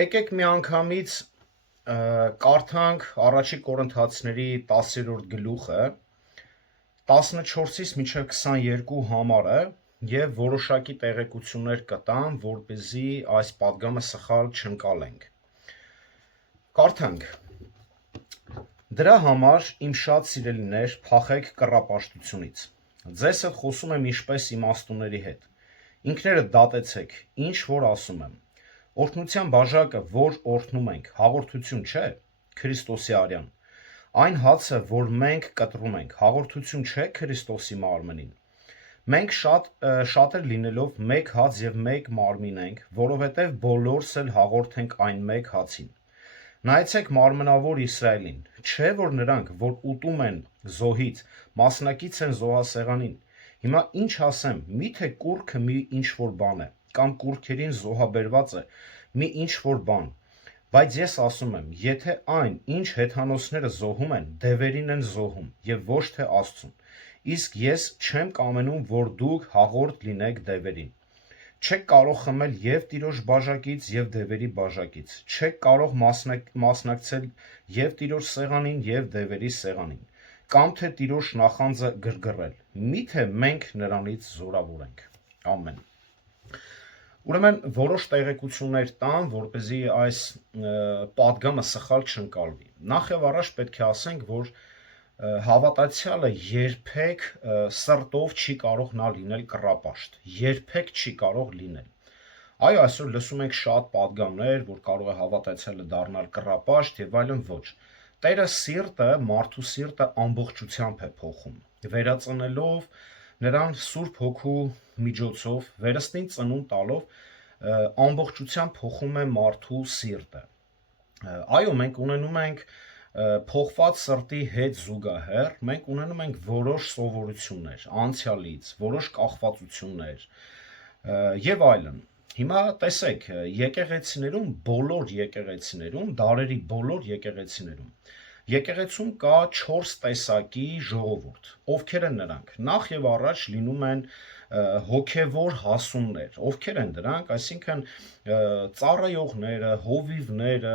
Եկեք մի անգամից կարդանք առաջի Կորինթացիների 10-րդ գլուխը 14-ից մինչև 22 համարը եւ որոշակի տեղեկություններ կտամ, որպեսզի այս պատգամը սխալ չընկալենք։ Կարդանք. Դրա համար իմ շատ սիրելիներ, փախեք կռապաշտությունից։ Ձեզ հետ խոսում եմ ինչպես իմաստունների հետ։ Ինքներդ դատեցեք, ինչ որ ասում եմ։ Օրհնության բաժակը, որ օրհնում ենք, հաղորդություն չէ, Քրիստոսի արյան։ Այն հացը, որ մենք կտրում ենք, հաղորդություն չէ Քրիստոսի մարմնին։ Մենք շատեր լինելով մեկ հաց եւ մեկ մարմին ենք, որովհետեւ բոլորս էլ հաղորդ ենք այն մեկ հացին։ Նայեցեք մարմնավոր Իսրայելին, չէ որ նրանք, որ ուտում են զոհից, մասնակից են զոհասեղանին։ Հիմա ինչ ասեմ, միթե կուռքը մի ինչ-որ բան է, կամ կուռքերին զոհաբերված է մի ինչ-որ բան, բայց ես ասում եմ, եթե այն, ինչ հեթանոսները զոհում են, դևերին են զոհում, եւ ոչ թե Աստծուն, իսկ ես չեմ կամենում, որ դուք հաղորդ լինեք դևերին։ Չեք կարող խմել եւ Տիրոջ բաժակից եւ դևերի բաժակից, չեք կարող մասնակցել եւ Տիրոջ սեղանին եւ դևերի սեղանին, կամ թե Տիրոջ նախանձը գրգռել, միթե մենք նրանից զորավոր ենք։ Ամեն։ Ուրեմն որոշ տեղեկություններ տամ, որպեսզի այս պատգամը սխալ չընկալվի։ Նախ եւ առաջ պետք է ասենք, որ հավատացյալը երբեք սրտով չի կարող նա լինել կռապաշտ, երբեք չի կարող լինել։ Այո, այսօր լսում ենք շատ պատգամներ, որ կարող է հավատացյալը դառնալ կռապաշտ եւ այլն ոչ։ Տերը սիրտը, մարդու սիրտը ամբողջությամբ է փոխում, վերածնելով նրան Սուրբ Հոգու միջոցով, վերստին ծնունդ տալով ամբողջությամբ փոխում է մարդու սիրտը։ Այո, մենք ունենում ենք փոխված սրտի հետ զուգահեռ, մենք ունենում ենք որոշ սովորություններ անցյալից, որոշ կախվածություններ եւ այլն։ Հիմա տեսեք, եկեղեցիներում, բոլոր եկեղեցիներում, դարերի բոլոր եկեղեցում կա 4 տեսակի ժողովուրդ։ Ովքեր են նրանք։ Նախ եւ առաջ լինում են հոգևոր հասուններ։ Ովքեր են դրանք, այսինքն ծառայողները, հովիվները,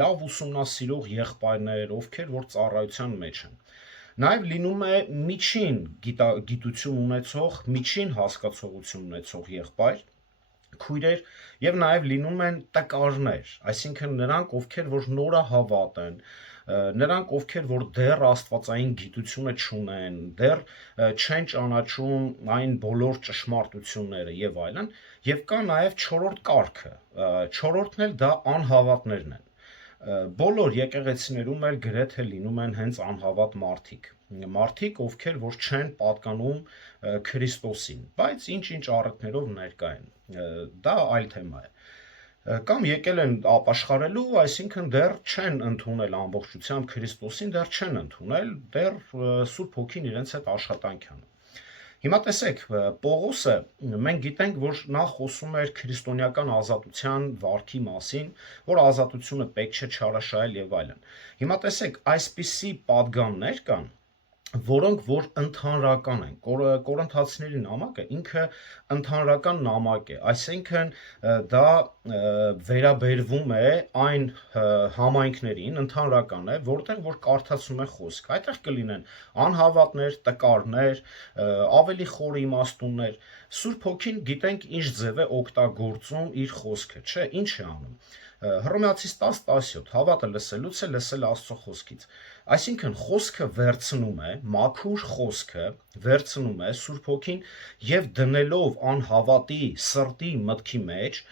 լավ ուսումնասիրող եղբայրներ, ովքեր որ ծառայության մեջ են։ Նաև լինում է միջին գիտություն ունեցող, միջին հասկացողություն ունեցող եղբայր, քույրեր եւ նաեւ լինում են տկարներ, այսինքն նրանք, ովքեր որ նորահավատ են, նրանք, ովքեր որ դեռ աստվածային գիտությունը չունեն, դեռ չեն ճանաչում այն բոլոր ճշմարտությունները եւ այլն, եւ կա նաեւ 4-րդ կարգը։ 4-րդն էլ դա անհավատներն են։ Բոլոր եկեղեցիներում էլ գրեթե լինում են հենց անհավատ մարդիկ, ովքեր որ չեն պատկանում Քրիստոսին, բայց ինչ-ինչ առիթներով ներկա են։ Դա այլ թեմա է։ Կամ եկել են ապաշխարելու, այսինքն դեռ չեն ընդունել ամբողջությամբ Քրիստոսին, դեռ չեն ընդունել, դեռ Սուրբ Հոգին իրենց հետ աշխատանք անում։ Հիմա տեսեք, Պողոսը մենք գիտենք, որ նա խոսում էր քրիստոնեական ազատության վարքի մասին, որ ազատությունը պետք չէ չարաշահել եւ այլն։ Հիմա տեսեք, այսպիսի падգամներ կան, որոնք որ ընդհանրական են։ Կորինթացիների նամակը ինքը ընդհանրական նամակ է, այսինքն դա վերաբերվում է այն համայնքներին, ընդհանրական է, որտեղ որ կարդացում է խոսք։ Այդտեղ կլինեն անհավատներ, տկարներ, ավելի խոր իմաստուններ։ Սուրբ Հոգին գիտենք ինչ ձև է օգտագործում իր խոսքը, չէ՞, ինչ է անում։ Հռոմեացիս 10:17 հավատը լսելուց է, լսել Աստծո խոսքից։ Այսինքն խոսքը վերցնում է, մաքուր խոսքը վերցնում է Սուրբ Հոգին եւ դնելով անհավատի սրտի մտքի մեջ,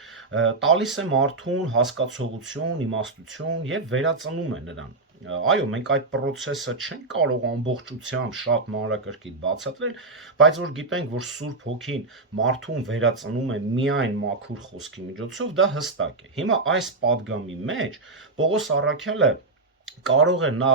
տալիս է մարդուն հասկացողություն, իմաստություն եւ վերածնում է նրան։ Այո, մենք այդ process-ը չենք կարող ամբողջությամբ շատ մանրակրկիտ բացատրել, բայց որ գիտենք, որ Սուրբ Հոգին մարդուն վերածնում է միայն մաքուր խոսքի միջոցով, դա հստակ է։ Հիմա այս падգամի մեջ Պողոս առաքյալը կարող է նա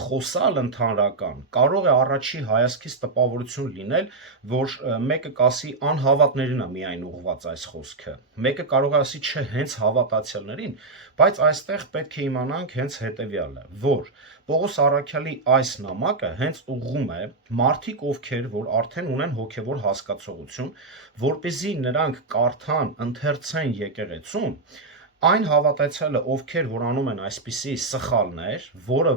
խոսալ ընդհանրական, կարող է առաջի հայացքից տպավորություն լինել, որ մեկը կասի անհավատներին է միայն ուղված այս խոսքը, մեկը կարող է ասի չէ հենց հավատացյալներին, բայց այստեղ պետք է իմանանք հենց հետևյալը, որ Պողոս առաքյալի այս նամակը հենց ուղղում է մարդիկ, ովքեր որ արդեն ունեն հոգևոր հասկացողություն, որպեսզի նրանք կարդան, ընթերցեն եկեղեցում, Այն հավատացյալը, ովքեր որ անում են այսպիսի սխալներ, որ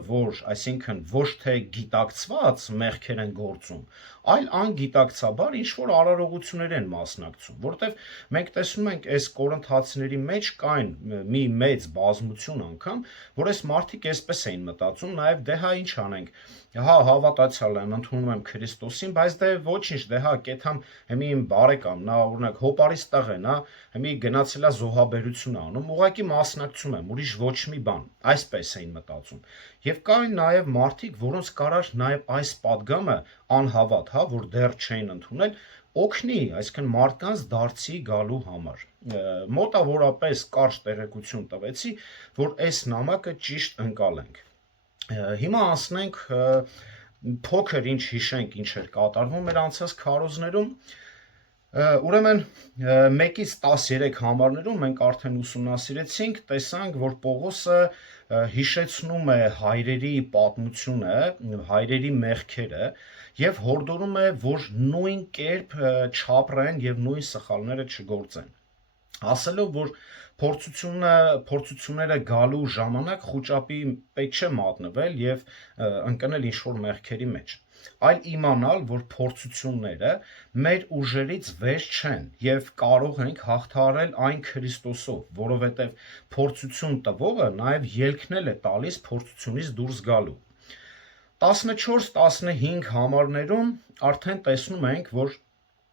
այսինքն ոչ թե գիտակցված մեղքեր են գործում, այլ անգիտակցաբար ինչ որ արարողություններ են մասնակցում, որտեվ մենք տեսնում ենք այս Կորինթացիների մեջ կային մի մեծ բազմություն անգամ, որ այս մարդիկ այսպես էին մտածում, նաև դե հա ինչ անենք, հա հավատացյալ եմ, ընդունում եմ Քրիստոսին, բայց դե ոչինչ, դե հա կեթամ հիմի իմ բարեկամ, նա օրինակ հոպարից տեղ է, նա հիմի գնացել է զոհաբերություն անում, ուղղակի մասնակցում եմ, ուրիշ ոչ մի բան, այսպես էին մտածում։ Եվ կային նաև մարդիկ, որոնց կարար նաև այս падգամը անհավատ, հա, որ դեռ չէին ընդունել, օգնի, այսինքն մարդկանց դարձի գալու համար։ Մոտավորապես կարճ տեղեկություն տվեցի, որ այս նամակը ճիշտ ընկալենք։ Հիմա անցնենք փոքր ինչ հիշենք, ինչ էր կատարվում մեր անցած քարոզներում։ Ուրեմն 1-ից 13 համարներում մենք արդեն ուսումնասիրեցինք, տեսանք, որ Պողոսը հիշեցնում է հայրերի պատմությունը, հայրերի մեղքերը եւ հորդորում է, որ նույն կերպ չապրեն եւ նույն սխալները չգործեն։ Ասելով, որ փորձությունները գալու ժամանակ խուճապի պետք չէ մատնվել եւ ընկնել ինչ-որ մեղքերի մեջ, այլ իմանալ, որ փորձությունները մեր ուժերից վեր չեն եւ կարող ենք հաղթահարել այն Քրիստոսով, որովհետեւ փորձություն տվողը նաեւ ելքնել է տալիս փորձությունից դուրս գալու։ 14-15 համարներում արդեն տեսնում ենք, որ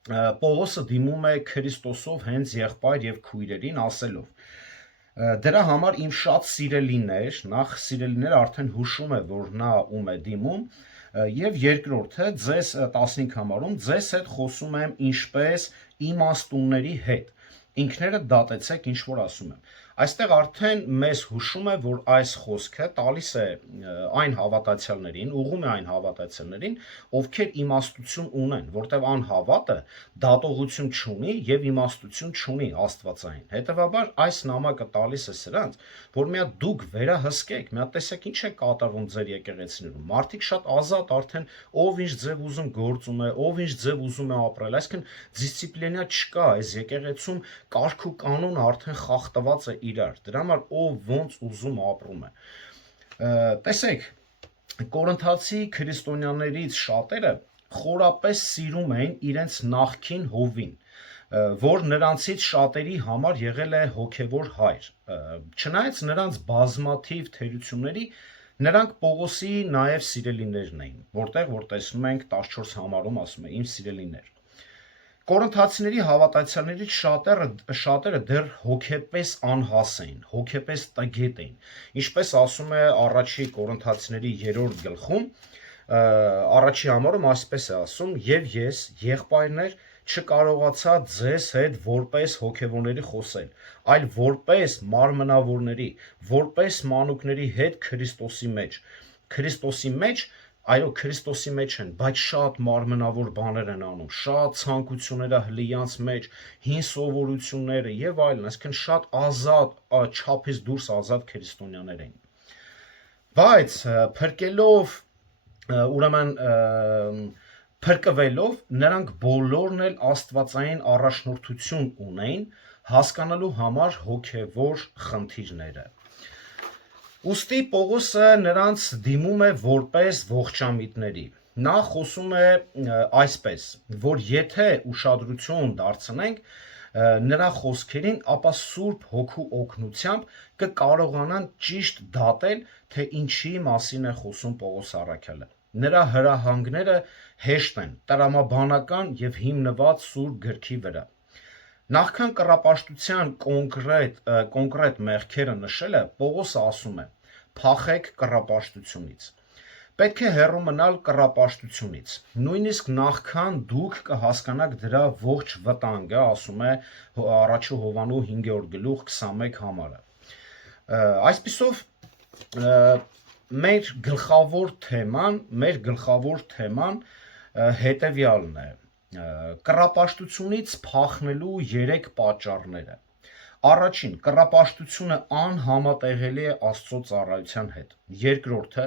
Պողոսը դիմում է Քրիստոսով հենց եղբայր եւ քույրերին ասելով. դրա համար իմ շատ սիրելիներ, նախ սիրելիները արդեն հուշում է, որ նա ում է դիմում, եւ երկրորդը ձեզ 15 համարում ձեզ հետ խոսում եմ ինչպես իմաստունների հետ։ Ինքներդ դատեցեք ինչ որ ասում եմ։ Այստեղ արդեն մեզ հուշում է, որ այս խոսքը տալիս է այն հավատացյալներին, ուղղում է այն հավատացյալներին, ովքեր իմաստություն ունեն, որտեղ անհավատը դատողություն չունի եւ իմաստություն չունի աստվածային։ Հետևաբար այս նամակը տալիս է սրանց, որ միա դուք վերահսկեք, միա տեսեք ինչ է կատարվում ձեր եկեղեցիներում։ Մարդիկ շատ ազատ արդեն ով ինչ ձև ուզում գործում է, ով ինչ ձև ուզում է ապրել, այսինքն դիսցիպլինա չկա, այս եկեղեցում կարգ ու կանոն արդեն խախտված է իրար, դրա համար ով ոնց ուզում ապրում է։ Տեսեք, Կորինթացի քրիստոնյաներից շատերը խորապես սիրում էին իրենց նախկին հովին, որ նրանցից շատերի համար եղել է հոգևոր հայր, չնայած նրանց բազմաթիվ թերությունների, նրանք Պողոսի նաև սիրելիներն էին, որ տեսնում ենք 14 համարում ասում է իմ սիրելիներ։ Կորինթացիների հավատացյալներից շատերը դեռ հոգեպես անհաս էին, հոգեպես տգետ էին, ինչպես ասում է առաջի Կորինթացիների 3-րդ գլխում, առաջի համարում այսպես է ասում. «Եվ ես, եղբայրներ, չկարողացա ձեզ հետ որպես հոգևորների խոսել, այլ որպես մարմնավորների, որպես մանուկների հետ Քրիստոսի մեջ, Քրիստոսի մեջ, այո, Քրիստոսի մեջ են, բայց շատ մարմնավոր բաներ են անում, շատ ցանկությունները հլիյանց մեջ, հին սովորությունները եւ այլն, այսինքն շատ ազատ, չափից դուրս ազատ քրիստոնյաներ են։ Բայց փրկելով, ուրեմն փրկվելով նրանք բոլորն էլ աստվածային առաջնորդություն ունեին հասկանալու համար հոգևոր խնդիրները։ Ուստի Պողոսը նրանց դիմում է որպես ողջամիտների։ Նա խոսում է այսպես, որ եթե ուշադրություն դարձնենք նրա խոսքերին, ապա Սուրբ Հոգու օգնությամբ կկարողանան ճիշտ դատել, թե ինչի մասին է խոսում Պողոս առաքյալը։ Նրա հրահանգները հեշտ են, տրամաբանական եւ հիմնված Սուրբ գրքի վրա։ Նախքան կռապաշտության կոնկրետ մեղքերը նշելը, Պողոսը ասում է. «Փախեք կռապաշտությունից»։ Պետք է հեռու մնալ կռապաշտությունից։ Նույնիսկ նախքան դուք կհասկանաք դրա ողջ վտանգը, ասում է առաջու Հովանու 5-րդ գլուխ 21 համարը։ Այսպիսով մեր գլխավոր թեման հետևյալն է. կռապաշտությունից փախնելու 3 պատճառները։ Առաջին, կռապաշտությունը անհամատեղելի է Աստծո ծառայության հետ։ Երկրորդը,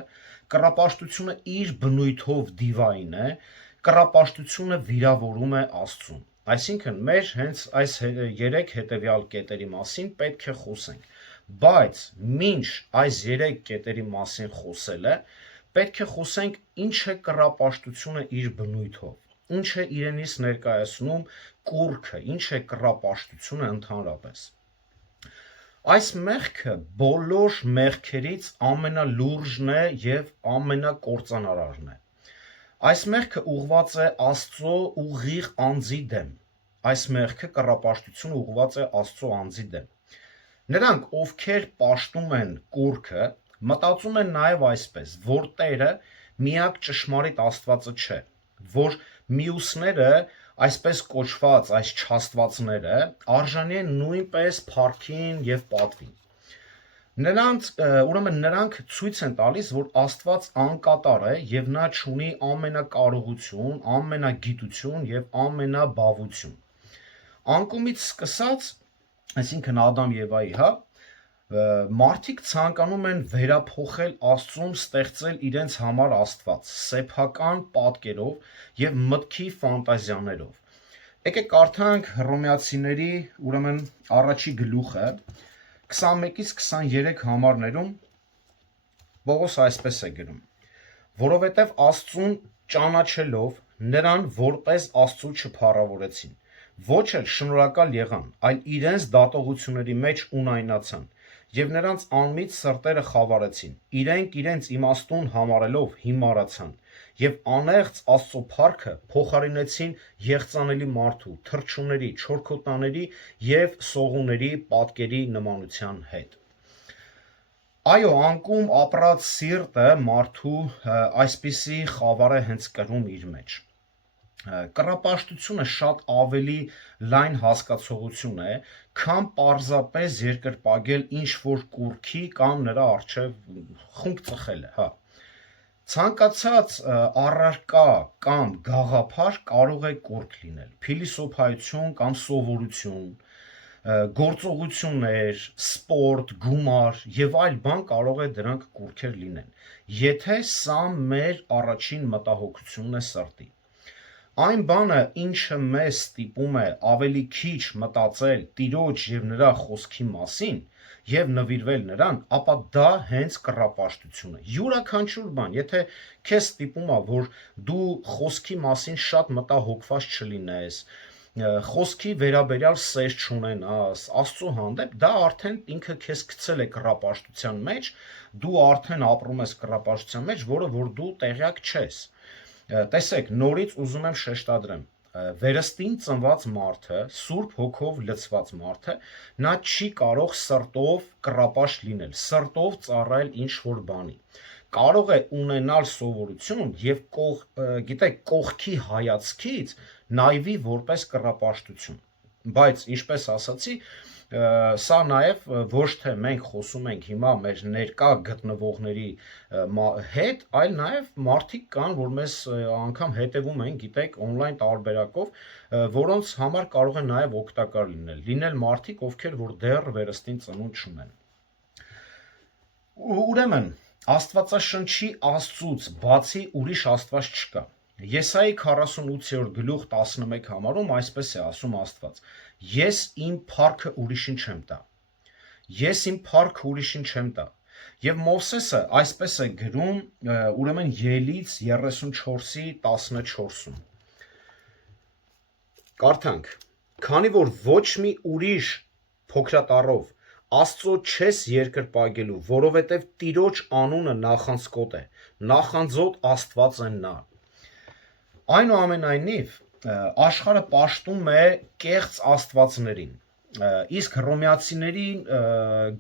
կռապաշտությունը իր բնույթով դիվային է, կռապաշտությունը վիրավորում է Աստծուն։ Այսինքն մեր հենց այս երեք հետևյալ կետերի մասին պետք է խոսենք, բայց մինչ այս երեք կետերի մասին խոսելը պետք է խոսենք ինչ է կռապաշտությունը իր բնույթով, ինչ է իրենից ներկայացնում կուռքը, ինչ է կռապաշտությունը ընդհանրապես։ Այս մեղքը բոլոր մեղքերից ամենալուրջն է և ամենակործանարարն է։ Այս մեղքը ուղղված է Աստծո ուղիղ անձի դեմ։ Այս մեղքը կռապաշտությունը ուղղված է Աստծո անձի դեմ։ Նրանք, ովքեր պաշտում են կուռքը, մտածում են նաև այսպես, որ Տերը միակ ճշմարիտ Աստվածը չէ, որ մյուսները, այսպես կոչված այս չաստվածները, արժանի են նույնպես փառքին և պատվին։ Նրանք ցույց են տալիս, որ Աստված անկատար է և նա չունի ամենակարողություն, ամենագիտություն և ամենաբավություն։ Անկումից սկսած, այսինքն Ադամ Եվայի, մարդիկ ցանկանում են վերափոխել Աստծուն ստեղծել իրենց համար Աստված, սեփական պատկերով և մտքի ֆանտազիաներով։ Եկեք կարդանք Հռոմեացիների առաջի գլուխը 21-ից 23 համարներում Պողոս այսպես է գրում. որովհետև Աստծուն ճանաչելով նրան որպես Աստծու չփառավորեցին, ոչ էլ շնորհակալ եղան, այլ իրենց դատողությունների մեջ ունայնացան և նրանց անմիջ սրտերը խավարեցին, իրենք իրենց իմաստուն համարելով հիմարացան և անեղծ Աստծո փառքը փոխարինեցին եղծանելի մարդու, թռչունների, չորքոտաների և սողունների պատկերի նմանության հետ։ Այո, անկում ապրած սիրտը մարդու այսպիսի խավար է հենց կրում իր մեջ։ Կռապաշտությունը շատ ավելի լայն հասկացողություն է, քան պարզապես երկրպագել ինչ-որ կուռքի կամ նրա առջև խունկ ծխելը։ Ցանկացած առարկա կամ գաղափար կարող է կուռք լինել, փիլիսոփայություն կամ սովորություն, գործողություններ, սպորտ, գումար և այլ բան կարող է դրանք կուռքեր լինեն, եթե սա մեր առաջին մտահոգությունն է սրտի։ Այն բանը, ինչը մեզ ստիպում է ավելի քիչ մտածել Տիրոջ և նրա խոսքի մասին և նվիրվել նրան, ապա դա հենց կռապաշտություն է։ Յուրաքանչյուր բան, եթե քեզ ստիպում է, որ դու խոսքի մասին շատ մտահոգված չլինես, խոսքի վերաբերյալ սեր չունենաս, Աստծո հանդեպ, դա արդեն ինքը քեզ գցել է կռապաշտության մեջ, դու արդեն ապրում ես կռապաշտության մեջ, որը որ դու տեղյակ չես։ Տեսեք, նորից ուզում եմ շեշտադրեմ, վերստին ծնված մարդը, Սուրբ Հոգով լցված մարդը, նա չի կարող սրտով կռապաշտ լինել, սրտով ծառայել ինչ-որ բանի։ Կարող է ունենալ սովորություն և գիտեք, կողքի հայացքից նայվի որպես կռապաշտություն։ Բայց, ինչպես ասացի, սա նաև ոչ թե մենք խոսում ենք հիմա մեր ներկա գտնվողների հետ, այլ նաև մարդիկ կան, որ մեզ անգամ հետևում են, գիտեք, on-line տարբերակով, որոնց համար կարող է նաև օգտակար լինել մարդիկ, ովքեր որ դեռ վերստին ծնունդ չունեն։ Ուրեմն, Աստվածաշնչի Աստծուց բացի ուրիշ Աստված չկա։ Եսայի 48-րդ գլուխ 11 համարում այսպես է ասում Աստված. Ես իմ փառքը ուրիշին չեմ տա։ Ես իմ փառքը ուրիշին չեմ տա։ Եվ Մովսեսը այսպես է գրում, ուրեմն Ելից 34-ի 14-ում։ Կարդանք. Քանի որ ոչ մի ուրիշ փոքրատառով Աստծո չես երկրպագելու, որովհետև Տիրոջ անունը նախանձկոտ է, նախանձոտ Աստված է նա։ Այնուամենայնիվ, աշխարհը պաշտում է կեղծ աստվածներին, իսկ հռոմեացիներին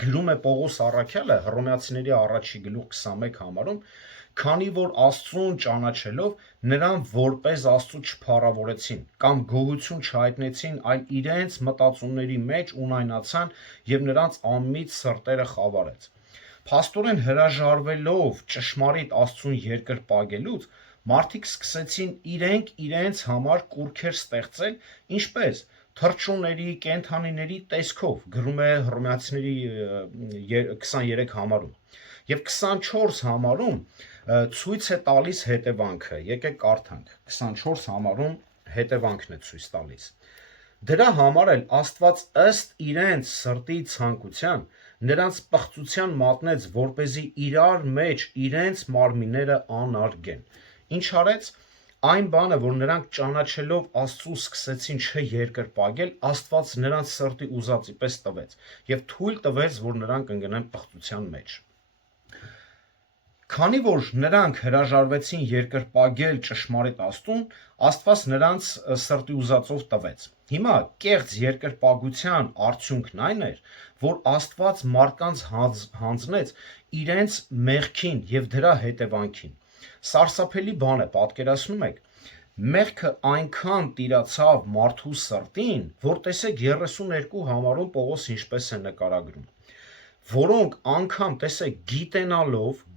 գրում է Պողոս առաքյալը Հռոմեացիների առաջի գլուխ 21 համարում, քանի որ Աստծուն ճանաչելով նրան որպես Աստծու չփառավորեցին կամ գոհություն չհայտնեցին, այլ իրենց մտածումների մեջ ունայնացան և նրանց անմիջ սրտերը խավարեց։ Փաստորեն հրաժարվելով ճշմարիտ Աստծուն երկրպագելուց, մարդիկ սկսեցին իրենք իրենց համար կուռքեր ստեղծել, ինչպես թռչունների, կենդանիների տեսքով, գրում է Հռոմեացիների 23 համարում։ Եվ 24 համարում ցույց է տալիս հետևանքը, եկեք կարդանք, 24 համարում հետևանքն է ցույց տալիս։ Դրա համար էլ Աստված ըստ իրենց սրտի ցանկության նրանց պղծության մատնեց, որպեսզի իրար մեջ իրենց մարմինները անարգեն։ Ինչ արեց։ Այն բանը, որ նրանք ճանաչելով Աստծուն սկսեցին չերկրպագել, Աստված նրանց սրտի ուզածի պես տվեց եւ թույլ տվեց, որ նրանք ընկնեն պղծության մեջ։ Քանի որ նրանք հրաժարվեցին երկրպագել ճշմարիտ Աստծուն, Աստված նրանց սրտի ուզածով տվեց։ Հիմա կեղծ երկրպագության արդյունքն այն էր, որ Աստված մարդկանց հանձնեց իրենց մեղքին եւ դրա հետևանքին։ Սարսափելի բան է, պատկերացնում եք, մեղքը այնքան տիրացավ մարդու սրտին, որ տեսեք 32 համարում Պողոս ինչպես է նկարագրում, որոնք անգամ տեսեք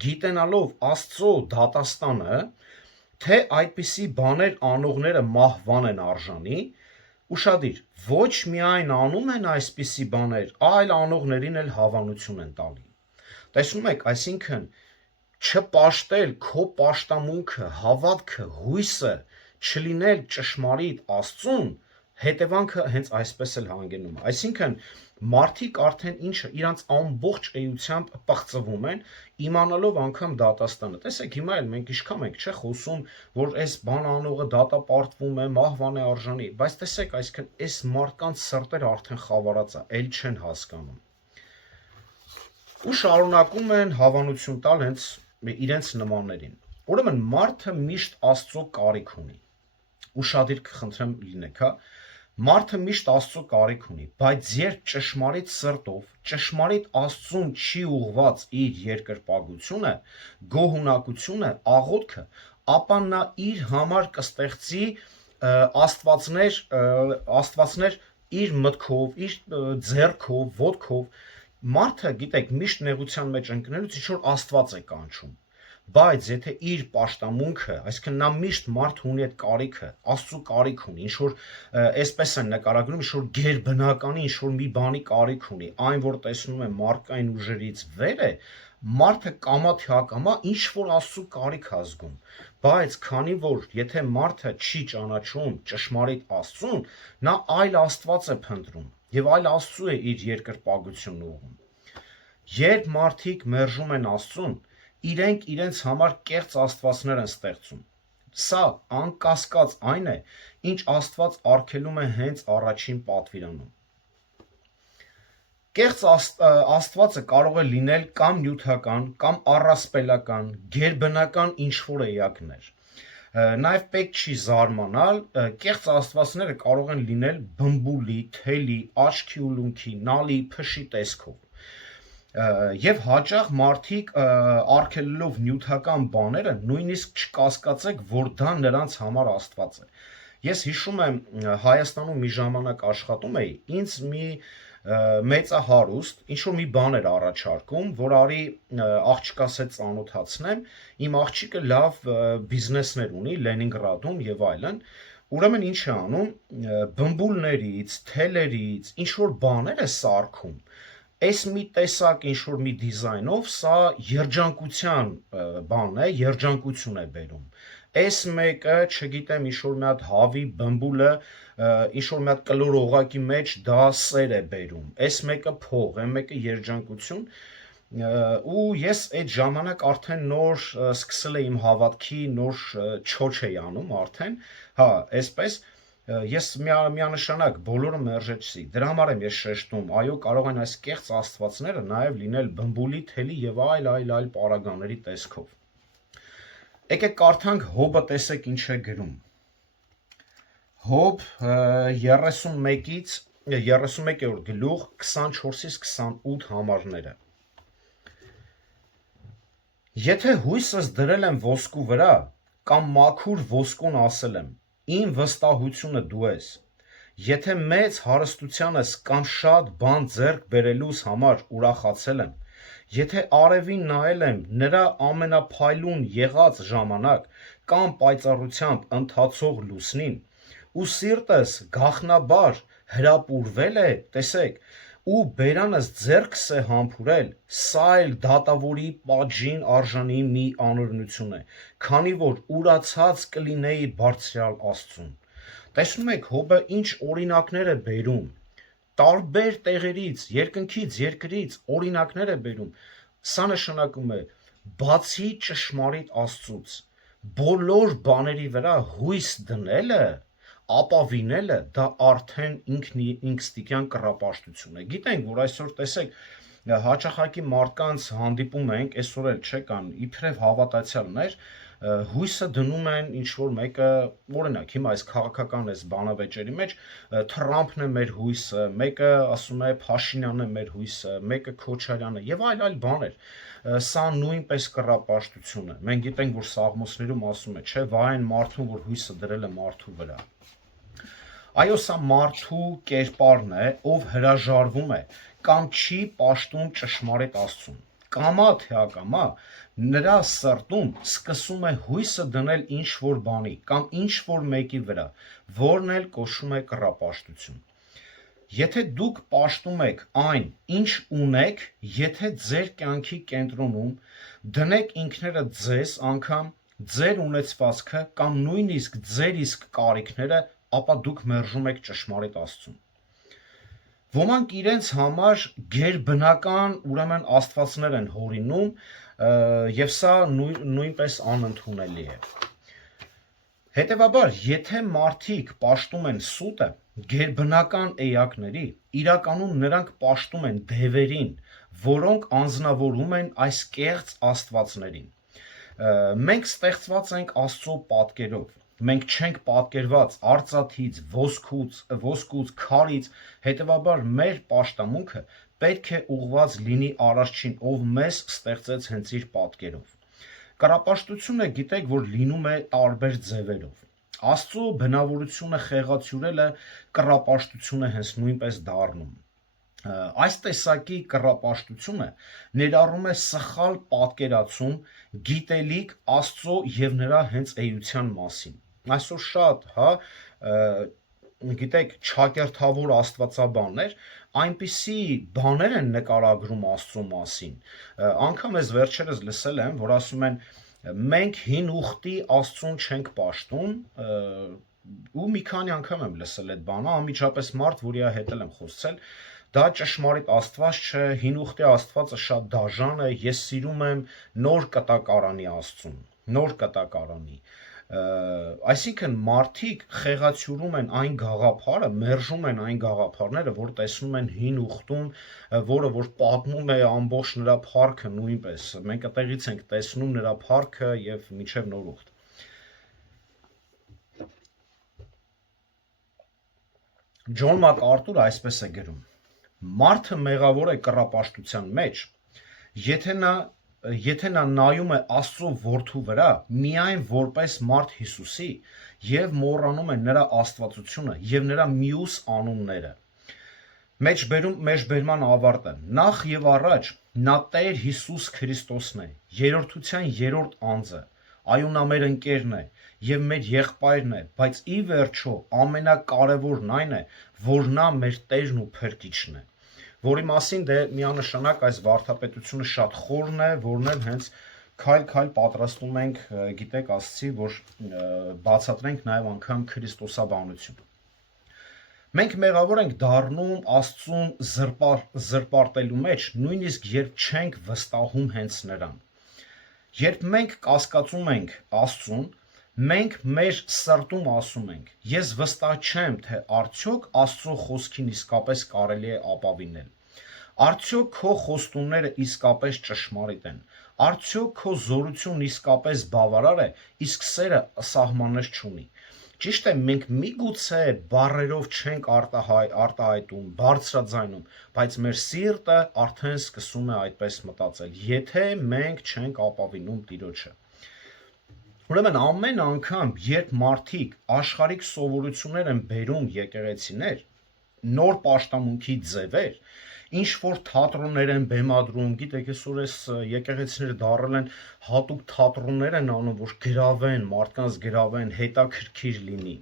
գիտենալով Աստծո դատաստանը, թե այդպիսի բաներ անողները մահվան են արժանի, ուշադիր, ոչ միայն անում են այսպիսի բաներ, այլ անողներին էլ հավանություն են տալի։ Տեսնում եք, այսինքն չպաշտել քո պաշտամունքը, հավատքը, հույսը, չլինել ճշմարիտ Աստծուն, հետևանքը հենց այսպես էլ հանգենում է։ Այսինքն մարդիկ արդեն ինչը իրանց ամբողջ էությամբ պղծվում են, իմանալով անգամ դատաստանը։ Տեսեք, հիմա էլ մենք ինչքան ենք չէ խոսում, որ այս բան անողը դատապարտվում է, մահվան է արժանի, բայց տեսեք, այսինքն այս մարդկանց սրտերը արդեն խավարած է, ել չեն հասկանում։ Ու շարունակում են հավանություն տալ հենց իրենց նմաններին։ Ուրեմն մարդը միշտ Աստծո կարիք ունի։ Ուշադիր կխնդրեմ լինեք, հա։ Մարդը միշտ Աստծո կարիք ունի, բայց երբ ճշմարիտ սրտով, ճշմարիտ Աստծուն չի ուղված իր երկրպագությունը, գոհունակությունը, աղոթքը, ապա նա իր համար կստեղծի աստվածներ իր մտքով, իր ձեռքով, ոտքով։ Մարդը, գիտեք, միշտ նեղության մեջ ընկնելուց ինչ որ Աստված է կանչում։ Բայց եթե իր պաշտամունքը, այսինքն նա միշտ մարդ ունի այդ կարիքը, Աստծո կարիք ունի, ինչ որ այսպես են նկարագրում, ինչ որ գերբնականի, ինչ որ մի բանի կարիք ունի, այն որ տեսնում է մարդկային ուժերից վեր է, մարդը կամա թե ակամա ինչ որ Աստծո կարիք է զգում։ Բայց քանի որ եթե մարդը չի ճանաչում ճշմարիտ Աստծուն, նա այլ Աստված է փնտրում եւ այլ Աստծո է իր երկրպագությունն ուղղում։ Երբ մարդիկ մերժում են Աստծուն, իրենք իրենց համար կեղծ աստվածներ են ստեղծում։ Սա անկասկած այն է, ինչ Աստված արգելում է հենց առաջին պատվիրանում։ Կեղծ Աստվածը կարող է լինել կամ նյութական, կամ առասպելական, գերբնական ինչ-որ էակներ։ Նաև պետք չի զարմանալ, կեղծ աստվածները կարող են լինել բմբուլի, թելի, աչքի ուլունքի, նալի, փշի տեսքով։ Եվ հաճախ մարդիկ արգելելով նյութական բաները նույնիսկ չկասկածեք, որ դա նրանց համար Աստված է։ Ես հիշում եմ Հայաստանում մի ժամանակ աշխատում էի, ինձ մի մեծահարուստ ինչ-որ մի բան էր առաջարկում, որ արի աղջկաս հետ ծանոթացնեմ, իմ աղջիկը լավ բիզնեսներ ունի Լենինգրադում եւ այլն, ուրեմն ինչ է անում, բմբուլներից, թելերից, ինչ-որ բաներ է սարքում, այս մի տեսակ ինչ-որ մի դիզայնով, սա երջանկության բան է, երջանկություն է բերում։ Այս մեկը, չգիտեմ, ինչ-որ մի հատ հավի բմբուլը, ինչ-որ մի հատ կլոր օղակի մեջ դա սեր է բերում, այս մեկը փող, այն մեկը երջանկություն, ու ես այդ ժամանակ արդեն նոր սկսել եմ իմ հավատքի նոր չոչ էի անում արդեն, հա, այսպես, ես միանշանակ բոլորը մերժեցի, դրա համար եմ ես շեշտում, այո, կարող են այս կեղծ աստվածները նաև լինել բմբուլի, թելի եւ այլ պարագաների տեսքով։ Եկեք կարդանք Հոբը, տեսեք ինչ է գրում։ Հոբ 31-րդ գլուխ 24-ից 28 համարները։ Եթե հույսս դրել եմ ոսկու վրա, կամ մաքուր ոսկուն ասել եմ, իմ վստահությունը դու ես, եթե մեծ հարստությանս կամ շատ բան ձեռք բերելուս համար ուրախացել եմ, եթե արևին նայել եմ նրա ամենափայլուն եղած ժամանակ կամ պայծառությամբ ընթացող լուսնին, ու սիրտս գաղտնաբար հրապուրվել է, տեսեք, ու բերանս ձեռքս է համբուրել, սա էլ դատավորի պատժին արժանի մի անօրենություն է, քանի որ ուրացած կլինեի բարձրյալ Աստծուն։ Տեսնում եք Հոբը ինչ օրինակներ է բերում, տարբեր տեղերից, երկնքից, երկրից օրինակներ է բերում։ Սա նշանակում է բացի ճշմարիտ Աստծուց, բոլոր բաների վրա հույս դնելը, ապավինելը դա արդեն ինքստիկյան կռապաշտություն է։ Գիտենք, որ այսօր տեսեք, հաճախակի մարդկանց հանդիպում ենք, այսօր էլ չէ կան, իբրև հավատացյալներ, հույսը դնում են ինչ որ մեկը, օրինակ, հիմա այս քաղաքական այս բանավեճերի մեջ Թրամփն է մեր հույսը, մեկը ասում է Փաշինյանն է մեր հույսը, մեկը Քոչարյանը եւ այլ բաներ։ Սա նույնպես կռապաշտություն է։ Մենք գիտենք, որ Սաղմոսներում ասում է, չէ, վայ այն մարդուն, որ հույսը դրել է մարդու վրա։ Այո, սա մարդու կերպարն է, ով հրաժարվում է կամ չի պաշտում ճշմարիտ Աստծուն։ Կամա թե ակամա նրա սրտում սկսում է հույսը դնել ինչ որ բանի կամ ինչ որ մեկի վրա, որն էլ կոչվում է կռապաշտություն։ Եթե դուք պաշտում եք այն, ինչ ունեք, եթե ձեր կյանքի կենտրոնում դնեք ինքներդ ձեզ անգամ ձեր ունեցվածքը կամ նույնիսկ ձեր իսկ կարիքները, ապա դուք մերժում եք ճշմարիտ Աստծուն։ Ոմանք իրենց համար գերբնական ուրեմն աստվածներ են հորինում եւ սա նույնպես անընդունելի է։ Հետևաբար, եթե մարդիկ պաշտում են սուտը գերբնական էակների, իրականում նրանք պաշտում են դևերին, որոնք անձնավորում են այս կեղծ աստվածներին։ Մենք ստեղծված ենք Աստծո պատկերով։ Մենք չենք պատկերված արծաթից, ոսկուց, քարից, հետևաբար մեր պաշտամունքը պետք է ուղղված լինի Արարչին, ով մեզ ստեղծեց հենց իր պատկերով։ Կռապաշտությունը գիտեք, որ լինում է տարբեր ձևերով։ Աստծո բնավորությունը խեղաթյուրելը կռապաշտություն է հենց նույնպես դառնում։ Այս տեսակի կռապաշտությունը ներառում է սխալ պատկերացում, գիտելիք Աստծո եւ նրա հենց էության մասին։ Այսօր շատ, գիտեք, չակերտավոր աստվածաբաններ այնպիսի բաներ են նկարագրում Աստծո մասին։ Անգամ ես վերջերս լսել եմ, որ ասում են մենք հին ուխտի Աստծուն չենք պաշտում, ու մի քանի անգամ եմ լսել այդ բանը, անմիջապես մարդ, որի հետ եմ խոսել, դա ճշմարիտ Աստված չէ, հին ուխտի Աստվածը շատ դաժան է, ես սիրում եմ նոր կտակարանի Աստծուն, նոր կտակարանի։ Այսինքն մարդիկ խեղաթյուրում են այն գաղափարը, մերժում են այն գաղափարները, որ տեսնում են հին ուխտում, որը որ պատմում է ամբողջ նրա փառքը նույնպես։ Մենք այդտեղից ենք տեսնում նրա փառքը եւ մինչեւ նոր ուխտ։ Ջոն Մակարտուրը այսպես է գրում. Մարդը մեղավոր է կռապաշտության մեջ, եթե նա նայում է Աստծո որդու վրա միայն որպես մարդ Հիսուսի եւ մոռանում է նրա աստվածությունը եւ նրա մյուս անունները։ Մեջբերման ավարտը։ Նախ եւ առաջ նա Տեր Հիսուս Քրիստոսն է, երրորդության երրորդ անձը, այո նա մեր ընկերն է եւ մեր եղբայրն է, բայց ի վերջո ամենակարևորն այն է, որ նա մեր Տերն ու Փրկիչն է, որի մասին դե միանշանակ այս վարդապետությունը շատ խորն է, որն էլ հենց քայլ պատրաստում ենք, գիտեք, ասացի, որ բացատրենք նաեւ անգամ քրիստոսաբանություն։ Մենք մեղավոր ենք դառնում Աստծուն զրպարտելու մեջ, նույնիսկ երբ չենք վստահում հենց նրան։ Երբ մենք կասկածում ենք Աստծուն, մենք մեր սրտում ասում ենք. ես վստահ չեմ, թե արդյոք Աստծո խոսքին իսկապես կարելի է ապավինել։ Արդյոք քո խոստումները իսկապես ճշմարիտ են։ Արդյոք քո զորությունն իսկապես բավարար է, իսկ սերը սահմաններ չունի։ Ճիշտ է, մենք միգուցե բառերով չենք արտահայտում, բարձրաձայնում, բայց մեր սիրտը արդեն սկսում է այդպես մտածել, եթե մենք չենք ապավինում Տիրոջը։ Ուրեմն ամեն անգամ, երբ մարդիկ աշխարհիկ սովորություններ են բերում եկեղեցիներ, նոր պաշտամունքի ձևեր, ինչ որ թատրոններ են բեմադրում, գիտեք, այսօր այս եկեղեցիները դառել են հատուկ թատրոններ են անում, որ գրավեն, մարդկանց գրավեն, հետաքրքիր լինի։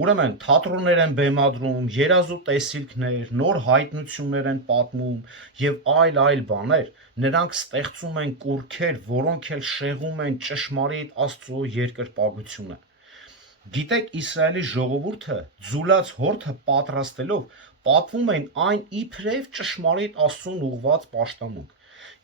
Ուրեմն թատրոններ են բեմադրում, երազու տեսիլքներ, նոր հայտնություններ են պատմում եւ այլ բաներ, նրանք ստեղծում են կուռքեր, որոնք էլ շեղում են ճշմարիտ Աստծո երկրպագությունը։ Գիտեք, Իսրայելի ժողովուրդը ձուլած հորթը պատրաստելով պատվում են այն իբրև ճշմարիտ Աստծուն ուղված պաշտամունք։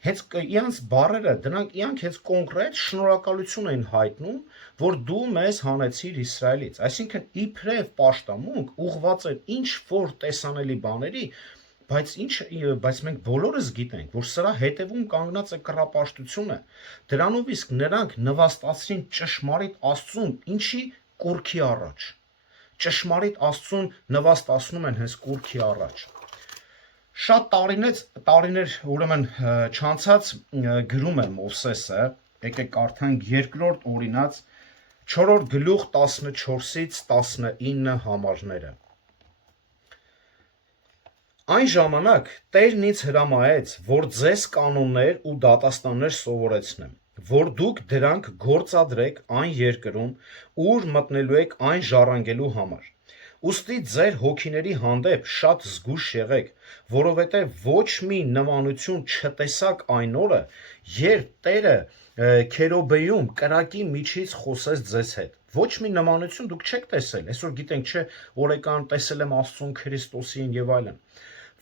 Հենց իրանց բառերը, դրանք իրանք հենց կոնկրետ շնորհակալություն են հայտնում, որ դու մեզ հանեցիր Իսրայելից։ Այսինքն իբրև պաշտամունք ուղված էր ինչ որ տեսանելի բաների, բայց մենք բոլորս գիտենք, որ սրա հետևում կանգնած է կռապաշտությունը։ Դրանով իսկ նրանք նվաստացրին ճշմարիտ Աստծուն, ինչի կուռքի առաջ։ Ճշմարիտ Աստծուն նվաստացնում են հենց կուռքի առաջ։ Շատ տարիներ ուրեմն չանցած գրում է Մովսեսը, եկեք կարդանք երկրորդ օրինաց 4-րդ գլուխ 14-ից 19 համարները։ Այն ժամանակ Տերն ինձ հրամայեց, որ ձեզ կանոններ ու դատաստաններ սովորեցնեմ, որ դուք դրանք գործադրեք այն երկրում, ուր մտնելու եք այն ժառանգելու համար։ Ուստի ձեր հոգիների հանդեպ շատ զգույշ եղեք, որովհետև ոչ մի նմանություն չտեսաք այն օրը, երբ Տերը քերոբեյում կրակի միջից խոսեց ձեզ հետ։ Ոչ մի նմանություն դուք չեք տեսել, այսօր գիտենք, չէ, օրեկան տեսել եմ Աստծուն, Քրիստոսին եւ այլն,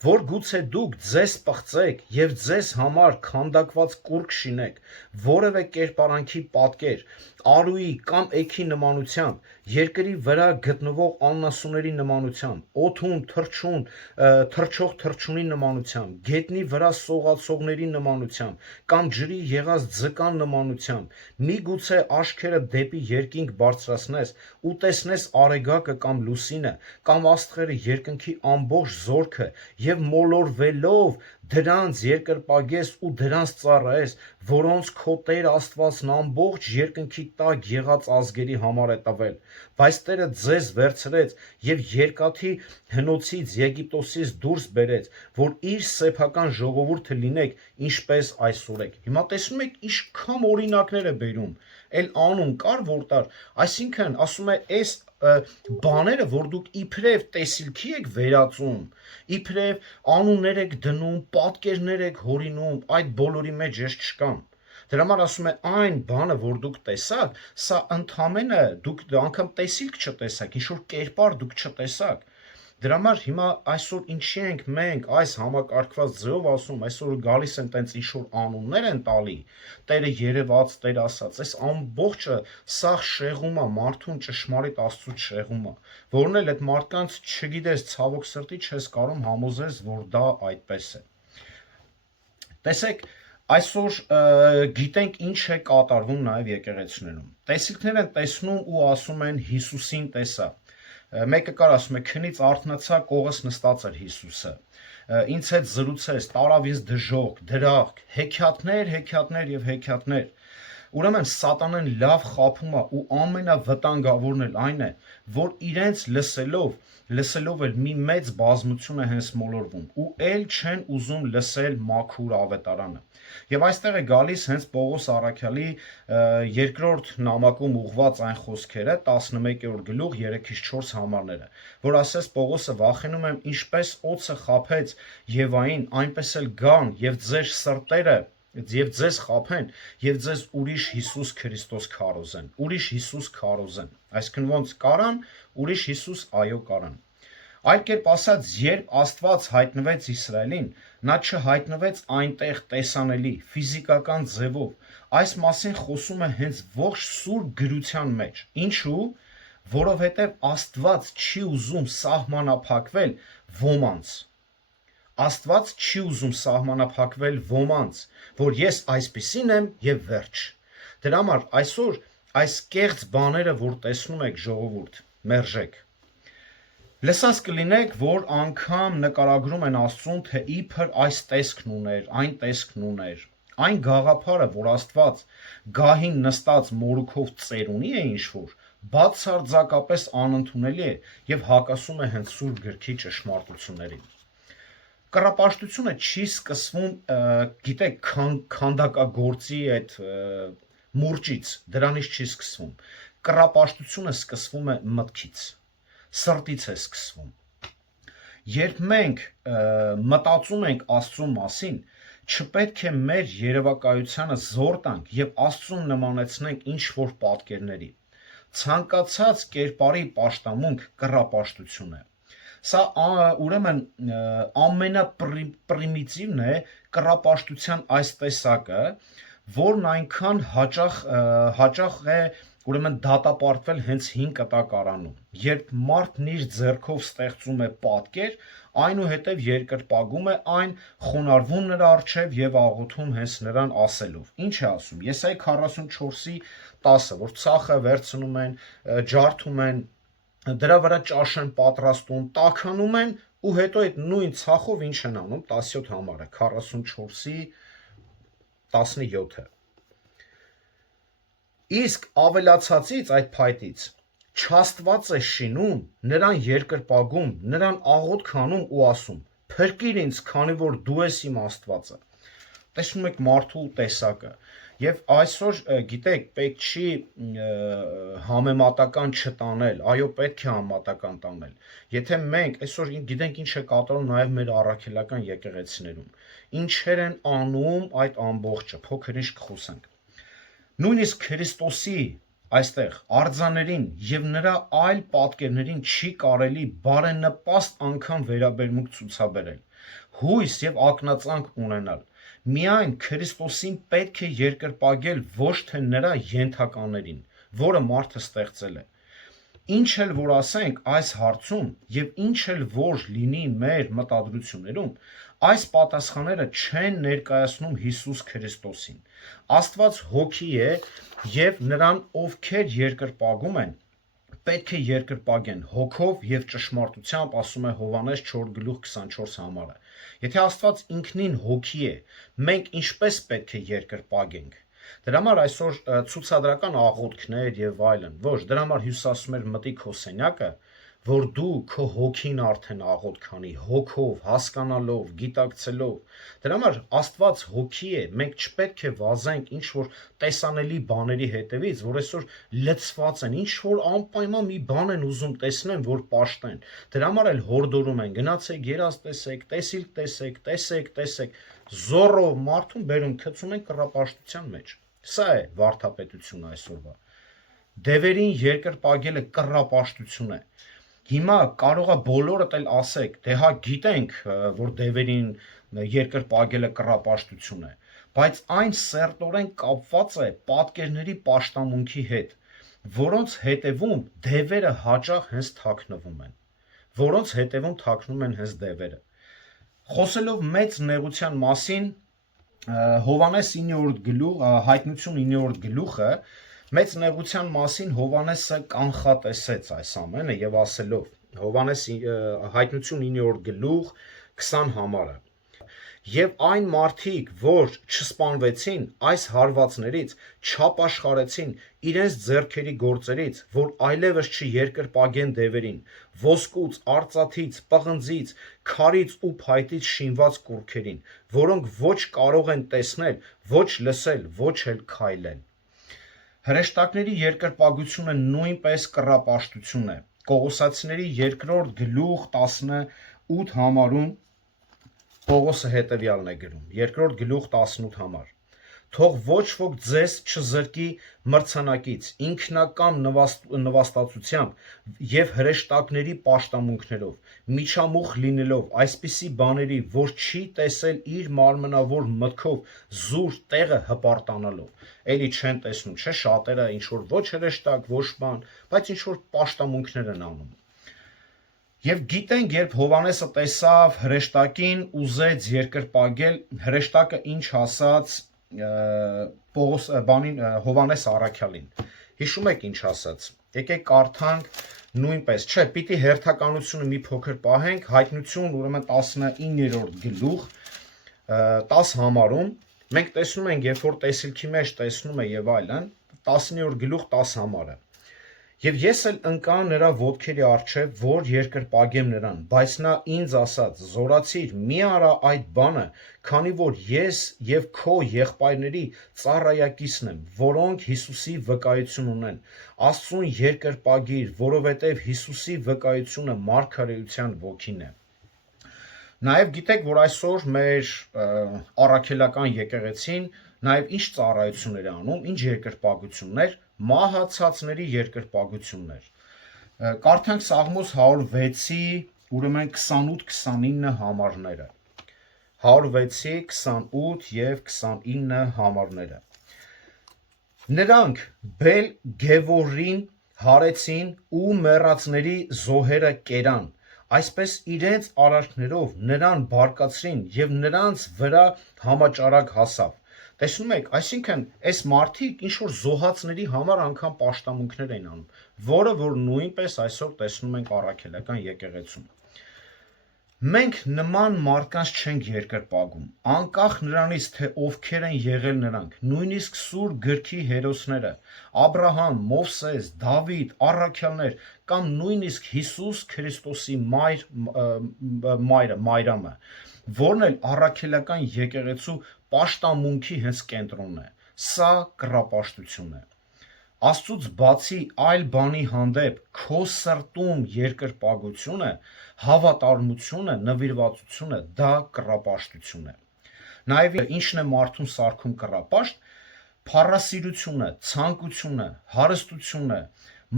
որ գուցե դուք ձեզ պղծեք եւ ձեզ համար քանդակված կուռք շինեք, որևէ կերպարանքի պատկեր, արուի կամ էքի նմանությամբ, երկրի վրա գտնվող աննասուների նմանությամբ, օդում թռչող թռչունի նմանությամբ, գետնի վրա սողացողների նմանությամբ, կամ ջրի եղած ձկան նմանությամբ, միգուցե աչքերը դեպի երկինք բարձրացնես ու տեսնես արեգակը կամ լուսինը, կամ աստղերը երկնքի ամբողջ զորքը եւ մոլորվելով դրանց երկրպագես ու դրանց ծառայես, որոնց քո Տեր Աստվածն ամբողջ երկնքի տակ եղած ազգերի համար է տվել, բայց Տերը ձեզ վերցրեց եւ երկաթի հնոցից Եգիպտոսից դուրս բերեց, որ իր սեփական ժողովուրդը լինեք, ինչպես այսօր եք։ Հիմա տեսնում եք ինչքան օրինակներ է բերում, էլ անուն կար որտար, այսինքն ասում է այս բաները, որ դուք իբրև տեսիլքի եք վերածում, իբրև անուններ եք դնում, պատկերներ եք հորինում, այդ բոլորի մեջ ես չկամ։ Դրա համար ասում է այն բանը, որ դուք տեսաք, սա ընդամենը դուք անգամ տեսիլք չտեսաք, ինչ որ կերպար դուք չտեսաք։ Դրա համար հիմա այսօր ինչի ենք մենք այս համակարգված ձևով ասում, այսօր գալիս են տենց ինչ որ անուններ են տալի, Տերը երևաց, Տեր ասաց, այս ամբողջը սա շեղում է, մարդուն ճշմարիտ Աստծուց շեղում է, որն էլ այդ մարդկանց չգիտես, ցավոք սրտի չես կարող համոզես, որ դա այդպես է։ Տեսեք, այսօր գիտենք ինչ է կատարվում նաև եկեղեցիներում։ Տեսիլքներ են տեսնում ու ասում են Հիսուսին տեսա։ Մեկը կար ասում է քնից արթնացա, կողս նստած էր Հիսուսը։ Ինձ հետ զրուցեց, տարավ ինձ դժոխք, դրախք, հեքիաթներ եւ հեքիաթներ։ Ուրեմն սատանան լավ խաբում է ու ամենավտանգավորն էլ այն է, որ իրենց լսելով էլ մի մեծ բազմություն է հենց մոլորվում ու էլ չեն ուզում լսել մաքուր ավետարանը։ Եվ այստեղ է գալիս հենց Պողոս Առաքյալի երկրորդ նամակում ուղված այն խոսքերը 11-րդ գլուխ 3-ից 4 համարները, որ ասես Պողոսը վախենում եմ ինչպես օձը խաբեց Եվային, այնպես էլ գան եւ ձեր սրտերը եւ ձեզ խաբեն եւ ձեզ ուրիշ Հիսուս Քրիստոս քարոզեն, ուրիշ Հիսուս քարոզեն, այսինքն ոնց կարան, ուրիշ Հիսուս այո կարան։ Այլ կերպ ասած, երբ Աստված հայտնվեց Իսրայելին, նա չհայտնվեց այնտեղ տեսանելի, ֆիզիկական ձևով, այս մասին խոսում է հենց ողջ սուրբ գրության մեջ, ինչու, որովհետև Աստված չի ուզում սահմանափակվել ոմանց, Աստված չի ուզում սահմանափակվել ոմանց, որ ես այսպիսին եմ եւ վերջ։ Դրա համար այսօր այս կեղծ բաները, որ տեսնում եք ժողովուրդ, մերժեք։ Լսած կլինեք, որ անգամ նկարագրում են Աստծուն, թե իբր այս տեսքն ուներ, այն տեսքն ուներ, այն գաղափարը, որ Աստված գահին նստած մորուքով ծերունի է ինչ-որ, բացարձակապես անընդունելի է եւ հակասում է հենց Սուրբ գրքի ճշմարտություններին։ Կռապաշտությունը չի սկսվում, գիտեք, քանդակագործի այդ մուրճից, դրանից չի սկսվում։ Կռապաշտությունը սկսվում է մտքից, սրտից է սկսվում։ Երբ մենք մտածում ենք Աստծու մասին, չպետք է մեր երևակայությանը զոր տանք եւ Աստծուն նմանեցնենք ինչ որ պատկերների։ ցանկացած կերպարի պաշտամունք կռապաշտություն է։ Սա ուրեմն ամենապրիմիտիվն է կռապաշտության այս տեսակը, որն այնքան հաճախ է ուրեմն դատապարտվել հենց 5 կտակարանում, երբ մարդն իր ձեռքով ստեղծում է պատկեր, այնուհետև երկրպագում է այն, խոնարհվում նրա առջև եւ աղոթում հենց նրան ասելով։ Ինչ է ասում։ Եսայի 44-ի 10-ը, որ ցախը վերցնում են, ջարդում են, դրա վրա ճաշ են պատրաստում, տաքանում են ու հետո այդ նույն ցախով ինչ են անում 17 համարը 44-ի 17-ը։ Իսկ ավելացածից այդ փայտից չաստված է շինում, նրան երկրպագում, նրան աղոթք անում ու ասում. «Փրկիր ինձ, քանի որ դու ես իմ Աստվածը»։ Տեսնում եք մարդու տեսակը։ Եվ այսօր գիտեք, պետք չի համեմատական չտանել, այո, պետք է համեմատական տանել։ Եթե մենք այսօր գիտենք ինչ է կատարում նաև մեր առաքելական եկեղեցիներում, ինչեր են անում այդ ամբողջը, փոքր ինչ կխոսենք։ Նույնիսկ Քրիստոսի այստեղ արձաներին եւ նրա այլ պատկերներին չի կարելի բարենպաստ անգամ վերաբերմունք ցուցաբերել, հույս եւ ակնածանք ունենալ։ Միայն Քրիստոսին պետք է երկրպագել ոչ թե նրա ենթականերին, որը մարդը ստեղծել է։ Ինչ էլ որ ասենք այս հարցում եւ ինչ էլ որ լինի մեր մտադրություններում, այս պատասխանները չեն ներկայացնում Հիսուս Քրիստոսին։ Աստված հոգի է եւ նրան, ովքեր երկրպագում են, պետք է երկրպագեն հոգով եւ ճշմարտությամբ, ասում է Հովհաննես 4:24 համարը։ Եթե Աստված ինքնին հոգի է, մենք ինչպես պետք է երկրպագենք։ Դրա համար այսօր ցուցադրական աղոթքներ եւ այլն, ոչ, դրա համար Հիսուս ասում էր մտի քո սենյակը, որ դու քո հոգին արդեն աղոթք անի, հոգով, հասկանալով, գիտակցելով։ Դրա համար Աստված հոգի է, մենք չպետք է վազենք ինչ որ տեսանելի բաների հետևից, որ այսօր լցված են, ինչ որ անպայման մի բան են ուզում տեսնեն, որ պաշտեն։ Դրա համար էլ հորդորում են, գնացեք, երազ տեսեք, տեսիլք տեսեք, տեսեք, զոռով մարդուն բերում գցում են կռապաշտության մեջ։ Սա է վարդապետությունը այսօրվա։ Դևերին երկրպագելը կռապաշտություն է։ Հիմա կարող է բոլորդ էլ ասեք, դե հա գիտենք, որ դևերին երկրպագելը կռապաշտություն է, բայց այն սերտորեն կապված է պատկերների պաշտամունքի հետ, որոնց հետևում դևերը հաճախ հենց թաքնվում են հենց դևերը։ Խոսելով մեծ նեղության մասին, Հովհաննես 9-րդ գլուխ, Հայտնություն 9-րդ գլուխը, մեծ նեղության մասին Հովհաննեսը կանխատեսեց այս ամենը եւ ասելով, Հովհաննես Հայտնություն 9-րդ գլուխ 20 համարը։ Եվ այն մարդիկ, որ չսպանվեցին այս հարվածներից, չապաշխարեցին իրենց ձեռքերի գործերից, որ այլևս չերկրպագեն դևերին, ոսկուց, արծաթից, պղնձից, քարից ու փայտից շինված կուռքերին, որոնք ոչ կարող են տեսնել, ոչ լսել, ոչ էլ քայլել։ Հրեշտակների երկրպագությունը նույնպես կռապաշտություն է։ Կողոսացիների 2-րդ գլուխ 18 համարում Պողոսը հետևյալն է գրում, 2-րդ գլուխ 18 համար։ Թող ոչ ոք ձեզ չզրկի մրցանակից, ինքնակամ նվաստացությամբ եւ հրեշտակների պաշտամունքներով, միջամուխ լինելով այսպիսի բաների, որ չի տեսել իր մարմնավոր մտքով զուր տեղը հպարտանալով։ Էլի չեն տեսնում, չէ՞, շատերը ինչ որ ոչ հրեշտակ, ոչ բան, բայց ինչ որ պաշտամունքներ են անում։ Եվ գիտենք, երբ Հովհաննեսը տեսավ հրեշտակին, ուզեց երկրպագել, հրեշտակը ինչ ասաց Հովհաննես առաքյալին։ Հիշում եք ինչ ասաց։ Եկեք կարդանք նույնպես, չէ, պիտի հերթականությունը մի փոքր պահենք, Հայտնություն ուրեմն 19-րդ գլուխ 10 համարում մենք տեսնում ենք, երբ որ տեսիլքի մեջ տեսնում է եւ այլն, 19-րդ գլուխ 10 համարը։ Եվ ես էլ ընկա նրա ոտքերի առջև, որ երկրպագեմ նրան, բայց նա ինձ ասաց. «Զորացիր, մի արա այդ բանը, քանի որ ես եւ քո եղբայրների ծառայակիցն եմ, որոնք Հիսուսի վկայություն ունեն։ Աստծուն երկրպագիր, որովհետեւ Հիսուսի վկայությունը մարգարեության ոգին է»։ Նաեւ գիտեք, որ այսօր մեր առաքելական եկեղեցին նաեւ ինչ ծառայություններ է անում, ինչ երկրպագություններ, Մահացածների երկրպագություններ։ Կարդանք Սաղմոս 106-ի ուրեմն 28-29 համարները։ 106-ի 28 և 29 համարները։ Նրանք Բել Գևորին հարեցին ու մեռածների զոհերը կերան, այսպես իրենց արարքներով նրան բարկացրին և նրանց վրա համաճարակ հասավ։ Տեսնում եք, այսինքն այս մարդիկ ինչ-որ զոհածների համար անգամ պաշտամունքներ էին անում, որը որ նույնպես այսօր տեսնում ենք առաքելական եկեղեցում։ Մենք նման մարդկանց չենք երկրպագում, անկախ նրանից, թե ովքեր են եղել նրանք, նույնիսկ Սուրբ գրքի հերոսները, Աբրահամ, Մովսես, Դավիթ, առաքյալներ կամ նույնիսկ Հիսուս Քրիստոսի Մայրամը, որն էլ առաքելական եկեղեցու պաշտամունքի հենց կենտրոնն է, սա կռապաշտություն է։ Աստծուց բացի այլ բանի հանդեպ քո սրտում երկրպագությունը, հավատարմությունը, նվիրվածությունը դա կռապաշտություն է։ Նաև ինչն է մարդուն սարքում կռապաշտ, փառասիրությունը, ցանկությունը, հարստությունը,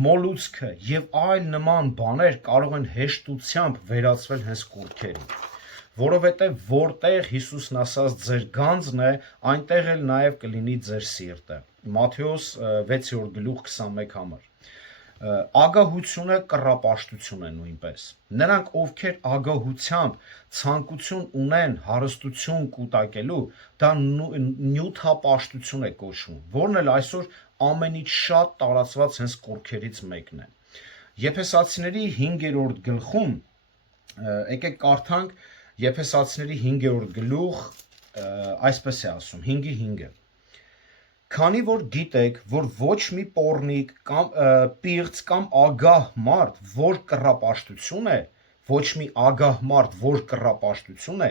մոլուցքը եւ այլ նման բաներ կարող են հեշտությամբ վերածվել հենց կուռքերի, որովհետեւ որտեղ Հիսուսն ասաց ձեր գանձն է, այնտեղ էլ նաև կլինի ձեր սիրտը։ Մատթեոս 6:21 համար։ Ագահությունը կռապաշտություն է նույնպես։ Նրանք, ովքեր ագահությամբ ցանկություն ունեն հարստություն կուտակելու, դա նյութապաշտություն է կոչվում, որն էլ այսօր ամենից շատ տարածված հենց կուռքերից մեկն է։ Եփեսացիների 5-րդ գլխում, եկեք կարդանք Եփեսացիների 5-րդ գլուխ, այսպես է ասում, 5:5-ը։ Քանի որ գիտեք, որ ոչ մի պոռնիկ կամ պիղծ կամ ագահ մարդ, որ կռապաշտություն է, ոչ մի ագահ մարդ, որ կռապաշտություն է,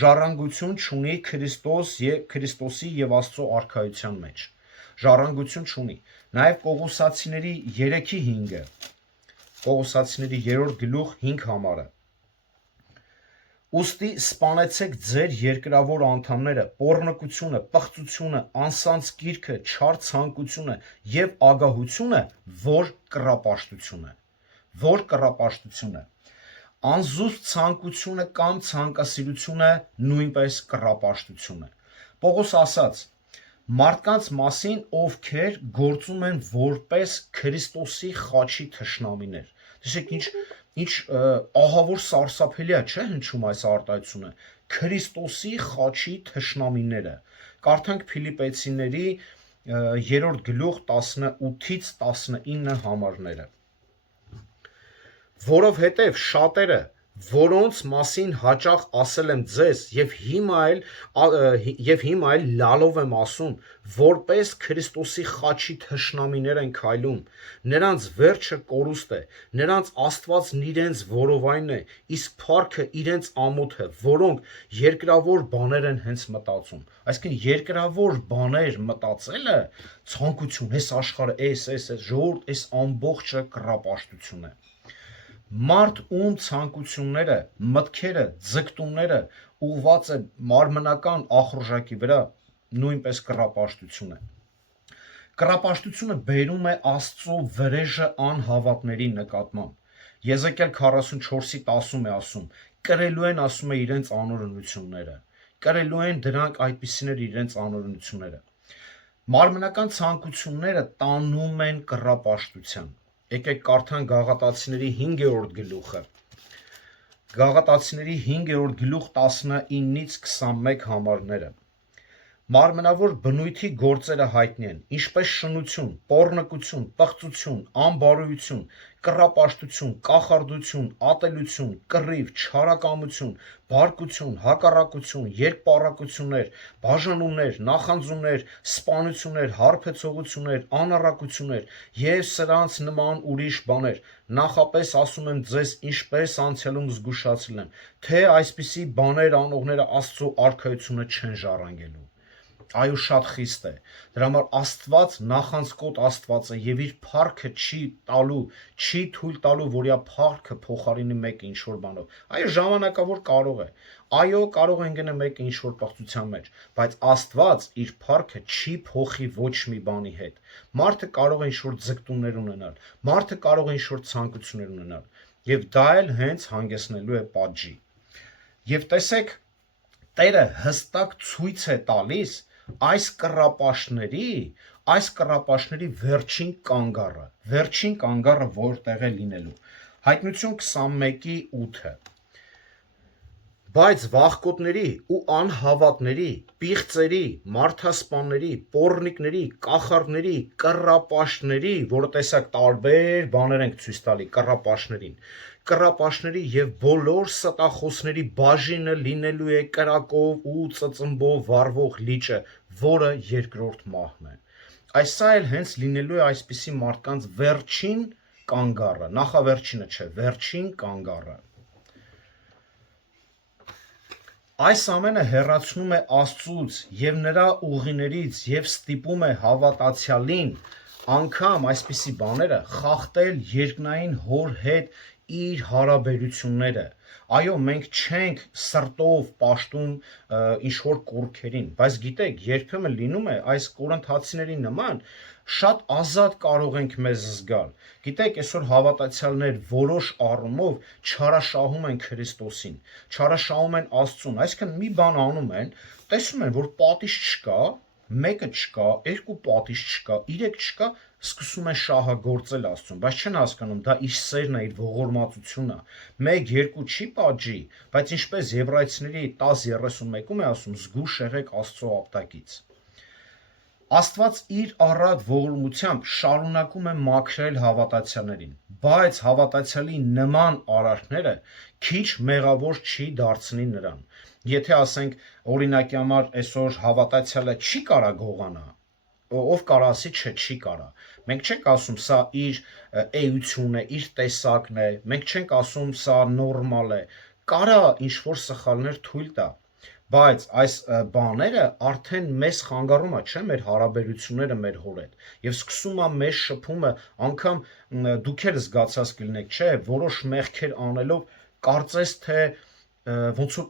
ժառանգություն չունի Քրիստոսի եւ Աստծո արքայության մեջ։ Ժառանգություն չունի։ Նաև Կողոսացիների 3:5-ը, Կողոսացիների 3-րդ գլուխ 5 համարը։ Ուստի սպանեցեք ձեր երկրավոր անդամները, պոռնկությունը, պղծությունը, անսանց կիրքը, չար ցանկությունը եւ ագահությունը, որ կռապաշտություն է։ Որ կռապաշտություն է։ Անզուսպ ցանկությունը կամ ցանկասիրությունը նույնպես կռապաշտություն է։ Պողոս ասաց. մարդկանց մասին, ովքեր գործում են որպես Քրիստոսի խաչի թշնամիներ։ Տեսեք ինչ ահավոր սարսափելի է, չէ՞ հնչում այս արտահայտությունը։ Քրիստոսի խաչի թշնամիները։ Կարդանք Փիլիպպեցիների 3-րդ գլուխ 18-ից 19 համարները։ Որովհետև շատերը, որոնց մասին հաճախ ասել եմ ձեզ եւ հիմա էլ լալով եմ ասում, որպես Քրիստոսի խաչի թշնամիներ են քայլում, նրանց վերջը կորուստ է, նրանց Աստվածն իրենց որովայնն է, իսկ փառքը իրենց ամոթը, որոնք երկրավոր բաներ են հենց մտածում։ Այսինքն երկրավոր բաներ մտածելը ցանկություն, այս աշխարհը, այս ժողովուրդ, այս ամբողջը կռապաշտություն է։ Մարդ ում ցանկությունները, մտքերը, ձգտումները ուղղված է մարմնական ախորժակի վրա, նույնպես կռապաշտություն է։ Կռապաշտությունը բերում է Աստծո վրեժը անհավատների նկատմամբ։ Եզեկիել 44:10 է ասում. կրելու են, ասում է, իրենց անօրենությունները, կրելու են դրանք այդպիսիներ իրենց անօրենությունները։ Մարմնական ցանկությունները տանում են կռապաշտության։ Եկեք կարդանք Գաղատացիների 5-րդ գլուխը։ Գաղատացիների 5-րդ գլուխ 19-ից 21 համարները։ Մարմնավոր բնույթի գործերը հայտնի են, ինչպես շնություն, պոռնկություն, պղծություն, անբարոյություն, կռապաշտություն, կախարդություն, ատելություն, կռիվ, չարակամություն, բարկություն, հակառակություն, երկպառակություններ, բաժանումներ, նախանձումներ, սպանություններ, հարբեցողություններ, անառակություններ եւ սրանց նման ուրիշ բաներ։ Նախապես ասում եմ ձեզ, ինչպես անցյալում զգուշացրել եմ, թե այսպիսի բաներ անողները Աստծո արքայությունը չեն ժառանգելու։ Այո, շատ խիստ է։ Դրա համար Աստված նախանցկոտ Աստված է եւ իր փառքը չի տալու, չի թույլ տալու, որ իր փառքը փոխարինի մեկը ինչ որ բանով։ Այո, ժամանակավոր կարող է։ Այո, կարող է ընկնել մեկը ինչ որ պղծության մեջ, բայց Աստված իր փառքը չի փոխի ոչ մի բանի հետ։ Մարդը կարող է ինչ որ ձգտումներ ունենալ, մարդը կարող է ինչ որ ցանկություններ ունենալ, եւ դա էլ հենց հանգեցնելու է պատժի։ Եվ տեսեք, Տերը հստակ ցույց է տալիս այս կռապաշտների վերջին կանգառը որտեղ է լինելու։ Հայտնություն 21:8-ը։ Բայց վախկոտների ու անհավատների, պիղծերի, մարդասպանների, պոռնիկների, կախարդների, կռապաշտների, որը տեսակ տարբեր բաներ ենք ցույց տալի կռապաշտներին, կռապաշտների եւ բոլոր ստախոսների բաժինը լինելու է կրակով ու ծծմբով վառվող լիճը, որը երկրորդ մահն է։ Այս սա էլ հենց լինելու է այսպիսի մարդկանց վերջին կանգառը, նախավերջինը չէ, վերջին կանգառը։ Այս ամենը հեռացնում է Աստծուց եւ նրա ուղիներից եւ ստիպում է հավատացյալին անգամ այսպիսի բաները խախտել երկնային հոր հետ իր հարաբերությունները։ Այո, մենք չենք սրտով պաշտում ինչ որ կուրքերին, բայց գիտեք, երբեմն լինում է այս կորինթացիների նման շատ ազատ կարող ենք մեզ զգալ։ Գիտեք, այսօր հավատացյալներ որոշ առումով չարաշահում են Քրիստոսին, չարաշահում են Աստծուն, այսինքն մի բան անում են, տեսնում են, որ պատիժ չկա, մեկը չկա, երկու պատիժ չկա, 3 չկա, սկսում են շահագործել Աստծուն, բայց չեն հասկանում, դա իր սերն է, իր ողորմածությունն է։ 1-2 չի պատժի, բայց ինչպես Եբրայեցիների 10:31-ում է ասում, զգուշ եղեք Աստծո ապտակից։ Աստված իր առատ ողորմությամբ շարունակում է մաքրել հավատացյալներին, բայց հավատացյալի նման արարքները քիչ մեղավոր չի դարձնի նրան։ Եթե ասենք օրինակի համար այսօր հավատացյալը չի կարա գողանա, ով կարա ասի չէ, չի կարա։ Մենք չենք ասում սա իր էությունն է, իր տեսակն է, մենք չենք ասում սա նորմալ է, կարա ինչ որ սխալներ թույլ տա, բայց այս բաները արդեն մեզ խանգարում է, չէ՞, մեր հարաբերությունները մեր հոր հետ, եւ սկսում է մեր շփումը, անգամ դուք էլ զգացած կլինեք, չէ՞, որոշ մեղքեր անելով կարծես թե ոնց որ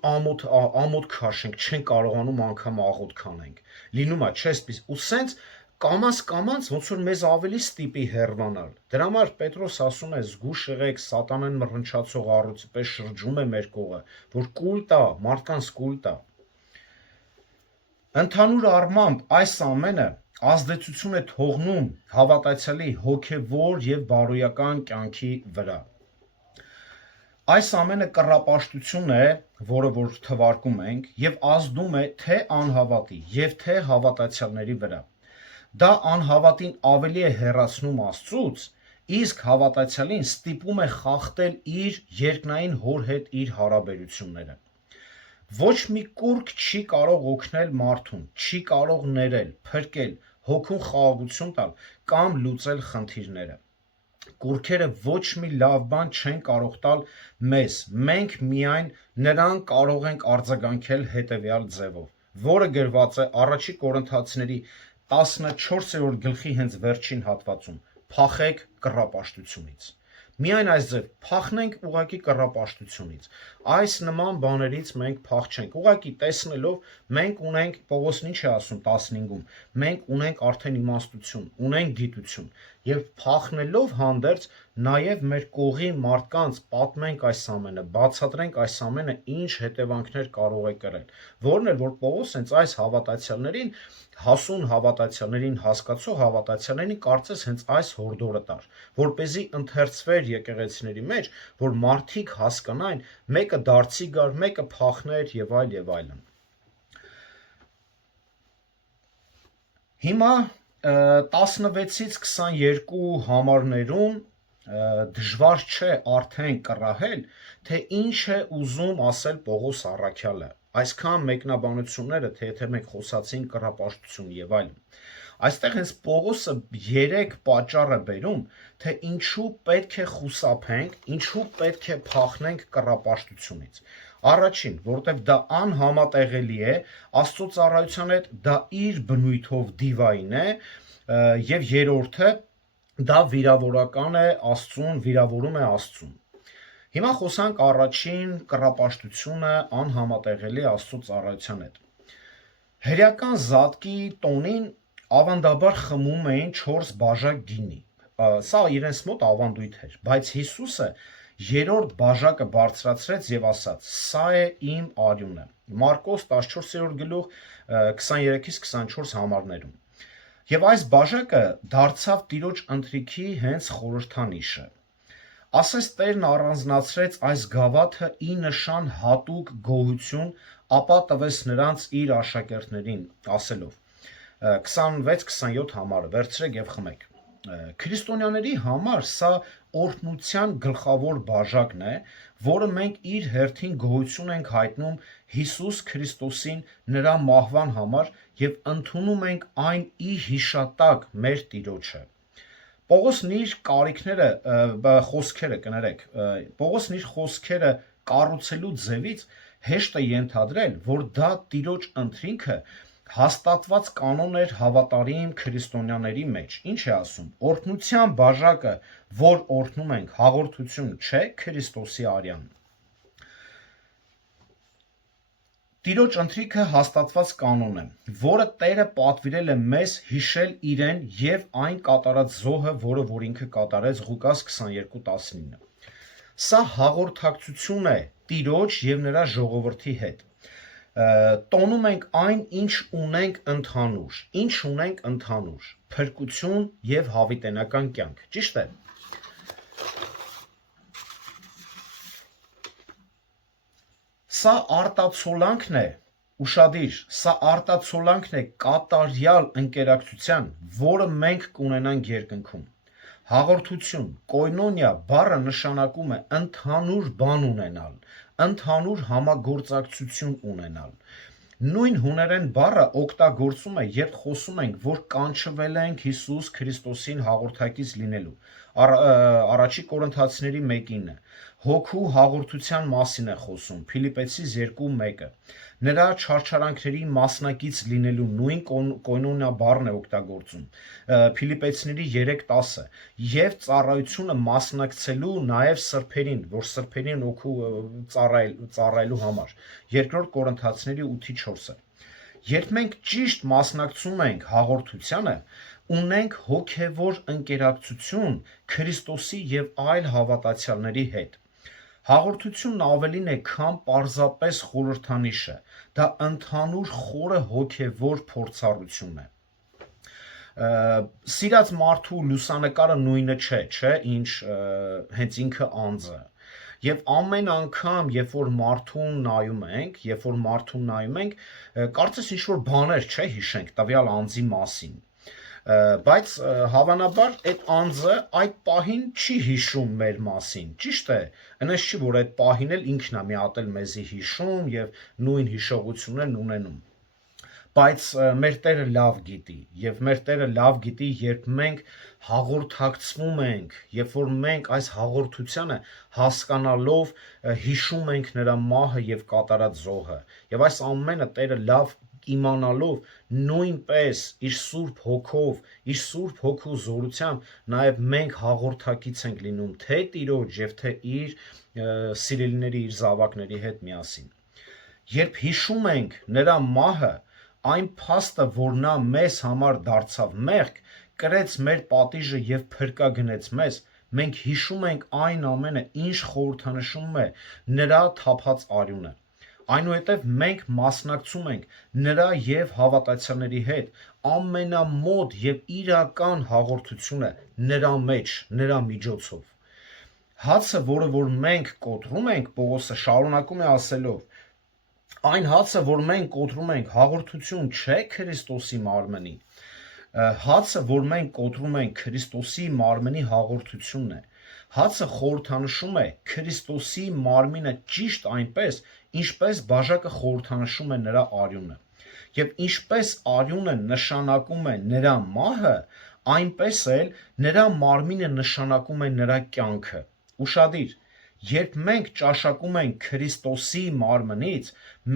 ամոթ քաշենք, չեն կարողանում անգամ աղոթ քանենք։ Լինում է, չէ՞, այսպես, ու սենց կամաց ոնց որ մեզ ավելի ստիպի հեռվանալ։ Դրա համար Պետրոս ասում է. զգուշ եղեք, սատանան մռնչացող առյուծի պես շրջում է մեր կողը, որ կուլ տա, մարդկանց կուլ տա։ Ընդհանուր առմամբ այս ամենը ազդեցություն է թողնում հավատացյալի հոգևոր եւ բարոյական կյանքի վրա։ Այս ամենը կռապաշտություն է, որը որ թվարկում ենք, եւ ազդում է թե անհավատի եւ թե հավատացյալների վրա։ Դա անհավատին ավելի է հեռացնում Աստծուց, իսկ հավատացյալին ստիպում է խախտել իր երկնային հոր հետ իր հարաբերությունները։ Ոչ մի կուրք չի կարող օգնել մարդուն, չի կարող ներել, փրկել, հոգուն խաղաղություն տալ կամ լուծել խնդիրները։ Կուրքերը ոչ մի լավ բան չեն կարող տալ մեզ, մենք միայն նրան կարող ենք արձագանքել հետևյալ ձևով, որը գրված է Առաջի Կորինթացիների 14-րդ գլխի հենց վերջին հատվածում. փախեք կռապաշտությունից։ Միայն այս ձև փախնենք ուղակի կռապաշտությունից։ Այս նման բաներից մենք փախչենք։ Ուղակի տեսնելով մենք ունենք, Պողոսն ինչ է ասում 15-ում, մենք ունենք արդեն իմաստություն, ունենք գիտություն, եւ փախնելով հանդերձ նաեւ մեր կողի մարդկանց պատմենք այս ամենը, բացատրենք այս ամենը ինչ հետևանքներ կարող է կրել։ Որն էլ որ Պողոս հենց այս հավատացյալներին, հասուն հավատացյալներին, հասկացող հավատացյալներին կարծես հենց այս հորդորը տար, որպեսզի ընթերցվեր եկեղեցիների մեջ, որ մարդիկ հասկանային, մեկը դարձի գար, մեկը փախներ եւ այլն։ Հիմա 16-ից 22 համարներում դժվար չէ արդեն կռահել, թե ինչ է ուզում ասել Պողոս առաքյալը։ Այսքան մեկնաբանությունները, թե եթե մենք խոսացինք կռապաշտություն եւ այլն։ Այստեղ հենց Պողոսը 3 պատճառ է բերում, թե ինչու պետք է խուսափենք, ինչու պետք է փախնենք կռապաշտությունից։ Առաջին, որտեվ դա անհամատեղելի է Աստծո ծառայության հետ, դա իր բնույթով դիվային է, եւ երրորդը, դա վիրավորական է Աստծուն, վիրավորում է Աստծուն։ Հիմա խոսանք առաջին կռապաշտությունը անհամատեղելի Աստծո ծառայության հետ։ Հրեական զատկի տոնին ավանդաբար խմում էին 4 բաժակ գինի։ Սա իրենց մոտ ավանդույթ էր, բայց Հիսուսը երրորդ բաժակը բարձրացրեց եւ ասաց. «Սա է իմ արյունը»։ Մարկոս 14-րդ գլուխ 23-ից 24 համարներում։ Եվ այս բաժակը դարձավ Տիրոջ ընթրիքի հենց խորհրդանիշը։ Ասես Տերն առանձնացրեց այս գավաթը ի նշան հատուկ գոհություն, ապա տվեց նրանց իր աշակերտներին, ասելով 26-27 համարը վերցրեք եւ խմեք։ Քրիստոնյաների համար սա օրհնության գլխավոր բաժակն է, որը մենք իր հերթին գոհություն ենք հայտնում Հիսուս Քրիստոսին նրա մահվան համար եւ ընդունում ենք այն ի հիշատակ մեր Տիրոջը։ Պողոսն իր խոսքերը կառուցելու ձևից հեշտ է ենթադրել, որ դա Տիրոջ ընթրիքը հաստատված կանոն էր հավատարիմ քրիստոնյաների մեջ։ Ինչ է ասում. օրհնության բաժակը, որ օրհնում ենք, հաղորդություն չէ Քրիստոսի արյան։ Տիրոջ ընթրիքը հաստատված կանոն է, որը Տերը պատվիրել է մեզ հիշել իրեն եւ այն կատարած զոհը, որը որ ինքը կատարեց Ղուկաս 22:19։ Սա հաղորդակցություն է Տիրոջ եւ նրա ժողովրդի հետ։ Տոնում ենք այն, ինչ ունենք ընդհանուր։ Ինչ ունենք ընդհանուր. փրկություն եւ հավիտենական կյանք։ Ճիշտ է։ Սա արտացոլանքն է, ուշադիր, սա արտացոլանքն է կատարյալ ընկերակցության, որը մենք կունենանք երկնքում։ Հաղորդություն, կոյնոնիա բառը նշանակում է ընդհանուր բան ունենալ, ընդհանուր համագործակցություն ունենալ։ Նույն հուներեն բառը օգտագործում է, երբ խոսում ենք, որ կանչվել ենք Հիսուս Քրիստոսին հաղորդակից լինելու։ Առաջի Կորինթացիների 1:9 հոգու հաղորդության մասին է խոսում, Փիլիպպեցիս 2:1-ը։ Նրա չարչարանքների մասնակից լինելու նույն կոյնոնիա բառն է օգտագործում, Փիլիպպեցիների 3:10-ը, եւ ծառայությունը մասնակցելու նաեւ սրբերին, որ սրբերին օգու ծառայելու համար, երկրորդ Կորինթացիների 8:4-ը։ Երբ մենք ճիշտ մասնակցում ենք հաղորդությանը, ունենք հոգևոր ընկերակցություն Քրիստոսի եւ այլ հավատացյալների հետ։ Հաղորդությունն ավելին է, քան պարզապես խորհրդանիշը, դա ընդհանուր խորը հոգևոր փորձառություն է։ Սիրած մարդու լուսանկարը նույնը չէ, ինչ հենց ինքը անձը։ Եվ ամեն անգամ, երբ որ մարդուն նայում ենք, կարծես ինչ-որ բաներ հիշենք տվյալ անձի մասին, բայց հավանաբար այդ անձը այդ պահին չի հիշում մեր մասին, ճիշտ է, այնպես չի, որ այդ պահին էլ ինքն է մի հատ էլ մեզի հիշում եւ նույն հիշողություններն ունենում։ Բայց մեր Տերը լավ գիտի, եւ մեր Տերը լավ գիտի, երբ մենք հաղորդակցվում ենք, երբ որ մենք այս հաղորդությանը հասկանալով հիշում ենք նրա մահը եւ կատարած զոհը, եւ այս ամենը Տերը լավ իմանալով նույնպես իր Սուրբ Հոգով, իր Սուրբ Հոգու զորությամբ նաեւ մենք հաղորդակից ենք լինում թե Տիրոջ եւ թե իր սիրելիների, իր զավակների հետ միասին։ Երբ հիշում ենք նրա մահը, այն փաստը, որ նա մեզ համար դարձավ մեղք, կրեց մեր պատիժը եւ փրկագնեց մեզ, մենք հիշում ենք այն ամենը, ինչ խորհրդանշում է նրա թափած արյունը։ Այնուհետև մենք մասնակցում ենք նրա եւ հավատացյալների հետ ամենամոտ եւ իրական հաղորդությունը նրա մեջ, նրա միջոցով։ Հացը, որը որ մենք կոտրում ենք, Պողոսը շարունակում է ասելով. այն հացը, որ մենք կոտրում ենք, հաղորդություն չէ Քրիստոսի մարմնի։ Հացը, որ մենք կոտրում ենք, Քրիստոսի մարմնի հաղորդությունն է։ Հացը խորհրդանշում է Քրիստոսի մարմինը ճիշտ այնպես, ինչպես բաժակը խորհրդանշում է նրա արյունը։ Եվ ինչպես արյունը նշանակում է նրա մահը, այնպես էլ նրա մարմինը նշանակում է նրա կյանքը։ Ուշադիր, Երբ մենք ճաշակում ենք Քրիստոսի մարմնից,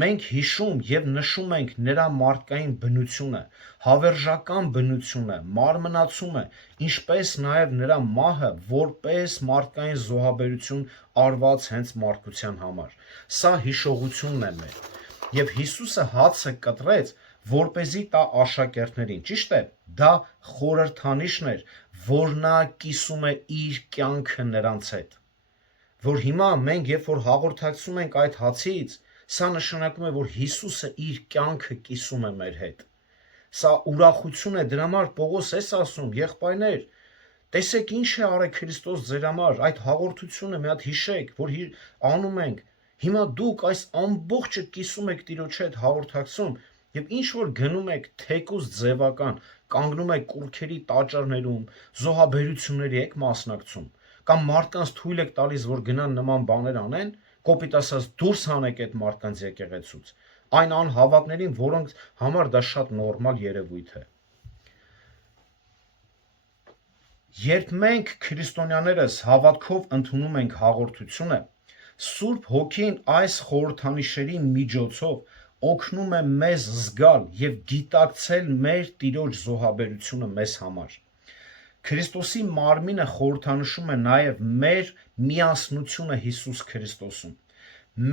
մենք հիշում եւ նշում ենք նրա մարդկային բնությունը, հավերժական բնությունը, մարմնացումը, ինչպես նաեւ նրա մահը որպես մարդկային զոհաբերություն արված հենց մարդկության համար։ Սա հիշողությունն է մեր։ Եվ Հիսուսը հացը կտրեց, որպեսզի տա աշակերտներին, ճիշտ է, դա խորհրդանիշն էր, որ նա կիսում է իր կյանքը նրանց հետ, որ հիմա մենք երբ որ հաղորդակցում ենք այդ հացից, սա նշանակում է, որ Հիսուսը իր կյանքը կիսում է մեր հետ։ Սա ուրախություն է, դրա համար Պողոս էս ասում, եղբայրներ, տեսեք ինչ է արել Քրիստոս ձեր համար, այդ հաղորդությունը մի հատ հիշեք, որ անում ենք։ Հիմա դուք այս ամբողջը կիսում եք Տիրոջ հետ հաղորդակցում եւ ինչ որ գնում եք թեկուզ ձևական, կանգնում եք կուրքերի տաճարներում, զոհաբերությունների եք մասնակցում, կամ մարդկանց թույլ եք տալիս, որ գնան նման բաներ անեն, կոպիտ ասած դուրս հանեք այդ մարդկանց եկեղեցուց, այն անհավատներին, որոնց համար դա շատ նորմալ երևույթ է։ Երբ մենք քրիստոնյաներս հավատքով ընդունում ենք հաղորդությունը, Սուրբ Հոգին այս խորհրդանիշերի միջոցով օգնում է մեզ զգալ եւ գիտակցել մեր Տիրոջ զոհաբերությունը մեզ համար։ Քրիստոսի մարմինը խորհրդանշում է նաև մեր միասնությունը Հիսուս Քրիստոսում։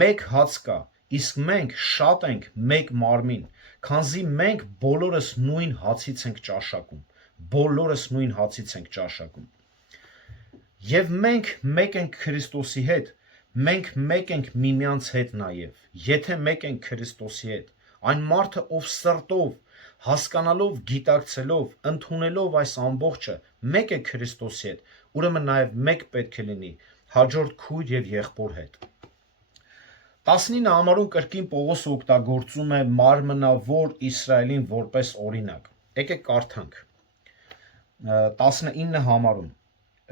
Մեկ հաց կա, իսկ մենք շատ ենք մեկ մարմին, քանզի մենք բոլորս նույն հացից ենք ճաշակում, բոլորս նույն հացից ենք ճաշակում։ Եվ մենք մեկ ենք Քրիստոսի հետ, մենք մեկ ենք միմյանց հետ նաև, եթե մեկ ենք Քրիստոսի հետ, այն մարդը, ով սրտով, հասկանալով, գիտակցելով, ընդունելով այս ամբողջը, մեկ է Քրիստոսի հետ, ուրեմն նաև մեկ պետք է լինի հաջորդ քույր եւ եղբոր հետ։ 19 համարում կրկին Պողոսը օգտագործում է մարմնավոր Իսրայելին որպես օրինակ։ Եկեք կարդանք 19 համարում,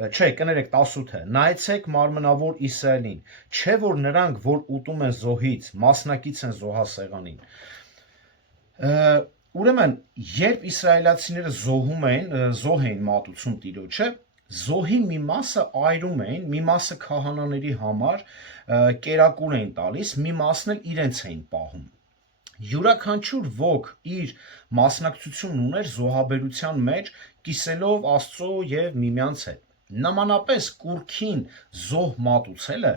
չէ, կներեք 18-ը, նայեցեք մարմնավոր Իսրայելին, չէ որ նրանք, որ ուտում են զոհից, մասնակից են զոհասեղանին։ Ուրեմն, երբ իսրայելացիները զոհ էին մատուցում Տիրոջը, զոհի մի մասը այրում էին, մի մասը քահանաների համար կերակուր էին տալիս, մի մասն էլ իրենց էին պահում։ Յուրաքանչյուր ոք իր մասնակցությունն ուներ զոհաբերության մեջ, կիսելով Աստծո եւ միմյանց հետ։ Նմանապես կուրքին զոհ մատուցելը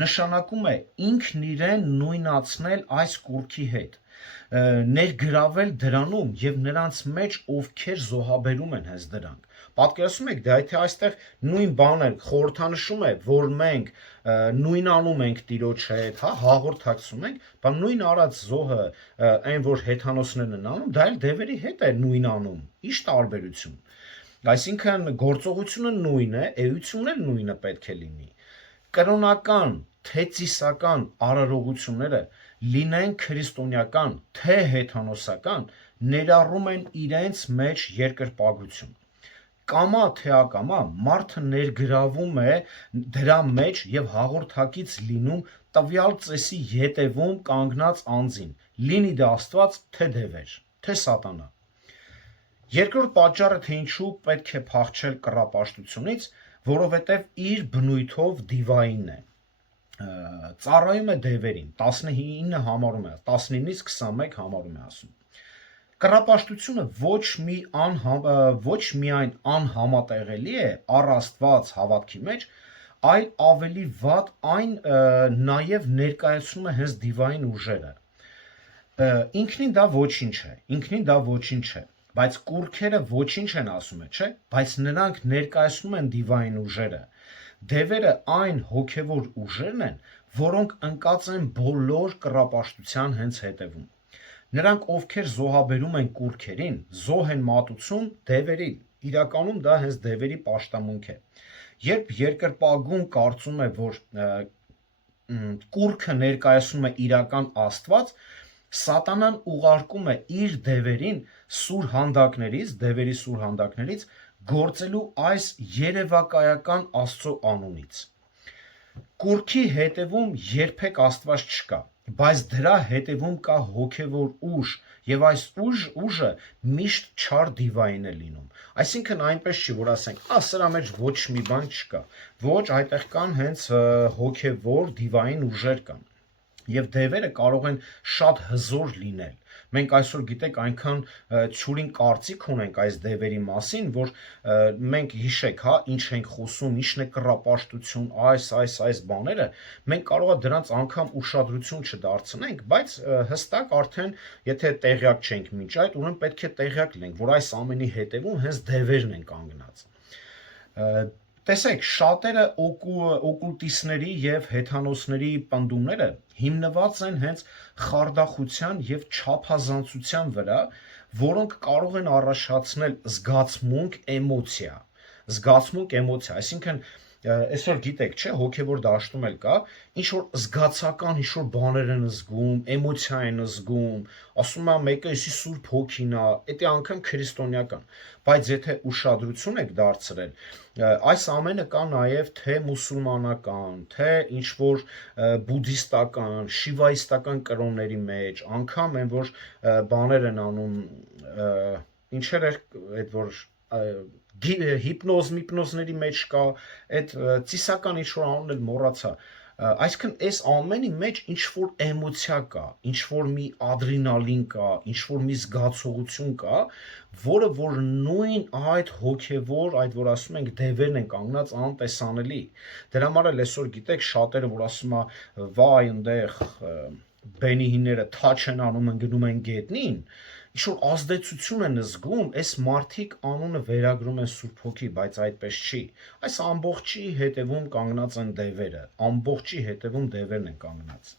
նշանակում է ինքն իրեն նույնացնել այս կուրքի հետ, ներգրավել դրանում եւ նրանց մեջ ովքեր զոհաբերում են հենց դրանք։ Պատկերացնում եք դա, եթե այստեղ նույն բանը խորհրդանշում է, որ մենք նույնանում ենք Տիրոջ հետ, հա, հաղորդակցում ենք, բայց նույն արած զոհը, այն որ հեթանոսներն են անում, դա էլ դևերի հետ է նույնանում։ Ինչ տարբերություն։ Այսինքն գործողությունը նույն է, էությունն էլ նույնը պետք է լինի։ Կրոնական, թե ծիսական արարողությունները լինեն քրիստոնեական, թե հեթանոսական, ներառում են իրենց մեջ երկրպագություն։ Կամա թե ակամա մարդը ներգրավում է դրա մեջ եւ հաղորդակից լինում տվյալ ծեսի ետևում կանգնած անձին, լինի դա Աստված, թե դևեր, թե սատանա։ Երկրորդ պատճառը, թե ինչու պետք է փախչել կռապաշտությունից, որովհետեւ իր բնույթով դիվային է։ Ծառայում է դևերին, 19 համարում է, 19-ից 21 համարում է ասում։ Կռապաշտությունը ոչ միայն անհամատեղելի է առ Աստված հավատքի մեջ, այլ ավելի վատ այն նաև ներկայացնում է հենց դիվային ուժերը։ Ինքնին դա ոչինչ է, բայց կուրքերը ոչինչ են ասում է, չէ՞, բայց նրանք ներկայացնում են դիվային ուժերը։ Դևերը այն հոգևոր ուժերն են, որոնք ընկած են բոլոր կռապաշտության հենց հետևում։ Նրանք, ովքեր զոհաբերում են կուրքերին, զոհ են մատուցում դևերին, իրականում դա հենց դևերի պաշտամունք է։ Երբ երկրպագուն կարծում է, որ կուրքը ներկայացնում է իրական Աստված, Սատանան ուղարկում է իր դևերին դևերի սուր հանդակներից գործելու այս երևակայական Աստծո անունից։ Կուրքի հետևում երբեք Աստված չկա, բայց դրա հետևում կա հոգևոր ուժ, եւ այս ուժը միշտ չար դիվային է լինում։ Այսինքն այնպես չի, որ ասենք, սրա մեջ ոչ մի բան չկա։ Ոչ, այդտեղ կան հենց հոգևոր դիվային ուժեր կան։ Եվ դևերը կարող են շատ հզոր լինել։ Մենք այսօր գիտեք այնքան ցուրին կարծիք ունենք այս դևերի մասին, որ մենք հիշեք, հա, ինչ ենք խոսում, ինչն է կռապաշտություն, այս բաները, մենք կարող է դրանց անգամ ուշադրություն չդարձնենք, բայց հստակ արդեն եթե տեղյակ չենք մինչ այդ, ուրեմն պետք է տեղյակ լինենք, որ այս ամենի հետևում հենց դևերն են կանգնած։ Տեսեք, շատերը օկուլտիստների եւ հեթանոսների պնդումները հիմնված են հենց խարդախության եւ չափազանցության վրա, որոնք կարող են առաջացնել զգացմունք, էմոցիա, այսինքն այսօր գիտեք, չէ, հոգևոր դաշտում էլ կա, ինչ որ զգացական, ինչ որ բաներ են զգում, էմոցիա են զգում, ասում է մեկը էսի սուրբ հոգին է, դա անգամ քրիստոնեական, բայց եթե ուշադրություն եք դարձրել, այս ամենը կա նաև թե մուսուլմանական, թե ինչ որ բուդդիստական, շիվայիստական կրոնների մեջ, անգամ են որ բաներ են անում, ինչեր էր այդ որ հիպնոզների մեջ կա, այդ ծիսական ինչ-որ անուն էլ մոռացա, այսինքն այս ամենի մեջ ինչ-որ էմոցիա կա, ինչ-որ մի ադրենալին կա, ինչ-որ մի զգացողություն կա, որը որ նույն այդ հոգևոր, այդ որ ասում ենք դևերն են կանգնած անտեսանելի, դրա համար էլ այսօր գիտեք շատերը որ ասում է վայ ընդեղ բենիհիները թաչ են անում գնում են գետնին, ինչ-որ ազդեցություն են զգում, այս մարդիկ անունը վերագրում են Սուրբ Հոգի, բայց այդպես չի, այս ամբողջի հետևում կանգնած են դևերը, ամբողջի հետևում դևերն են կանգնած։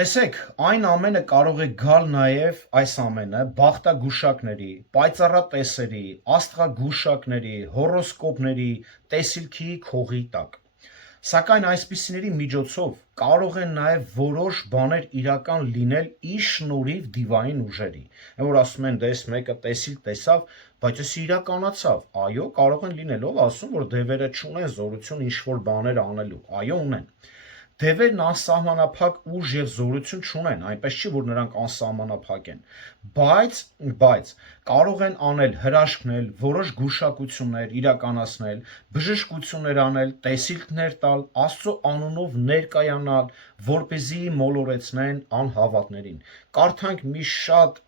Տեսեք, այն ամենը կարող է գալ նաև այս ամենը բախտագուշակների, պայծառատեսերի, աստղագուշակների, հորոսկոպների, տեսիլքի քողի տակ։ Սակայն այսպիսիների միջոցով կարող են նաև որոշ բաներ իրական լինել իր շնորհիվ դիվային ուժերի։ Այն որ ասում են դες մեկը տեսիլ տեսավ, բայց էս իրականացավ։ Այո, կարող են լինել, ով ասում, որ դևերը չունեն զորություն ինչ-որ բաներ անելու։ Այո, ունեն։ Դևերն անսահմանափակ ուժ եւ զորություն չունեն, այնպես չի, որ նրանք անսահմանափակ են, բայց կարող են անել հրաշքներ, որոշ գուշակություններ իրականացնել, բժշկություններ անել, տեսիլքներ տալ, Աստծո անունով ներկայանալ, որպեսզի մոլորեցնեն անհավատներին։ Կարդանք մի շատ,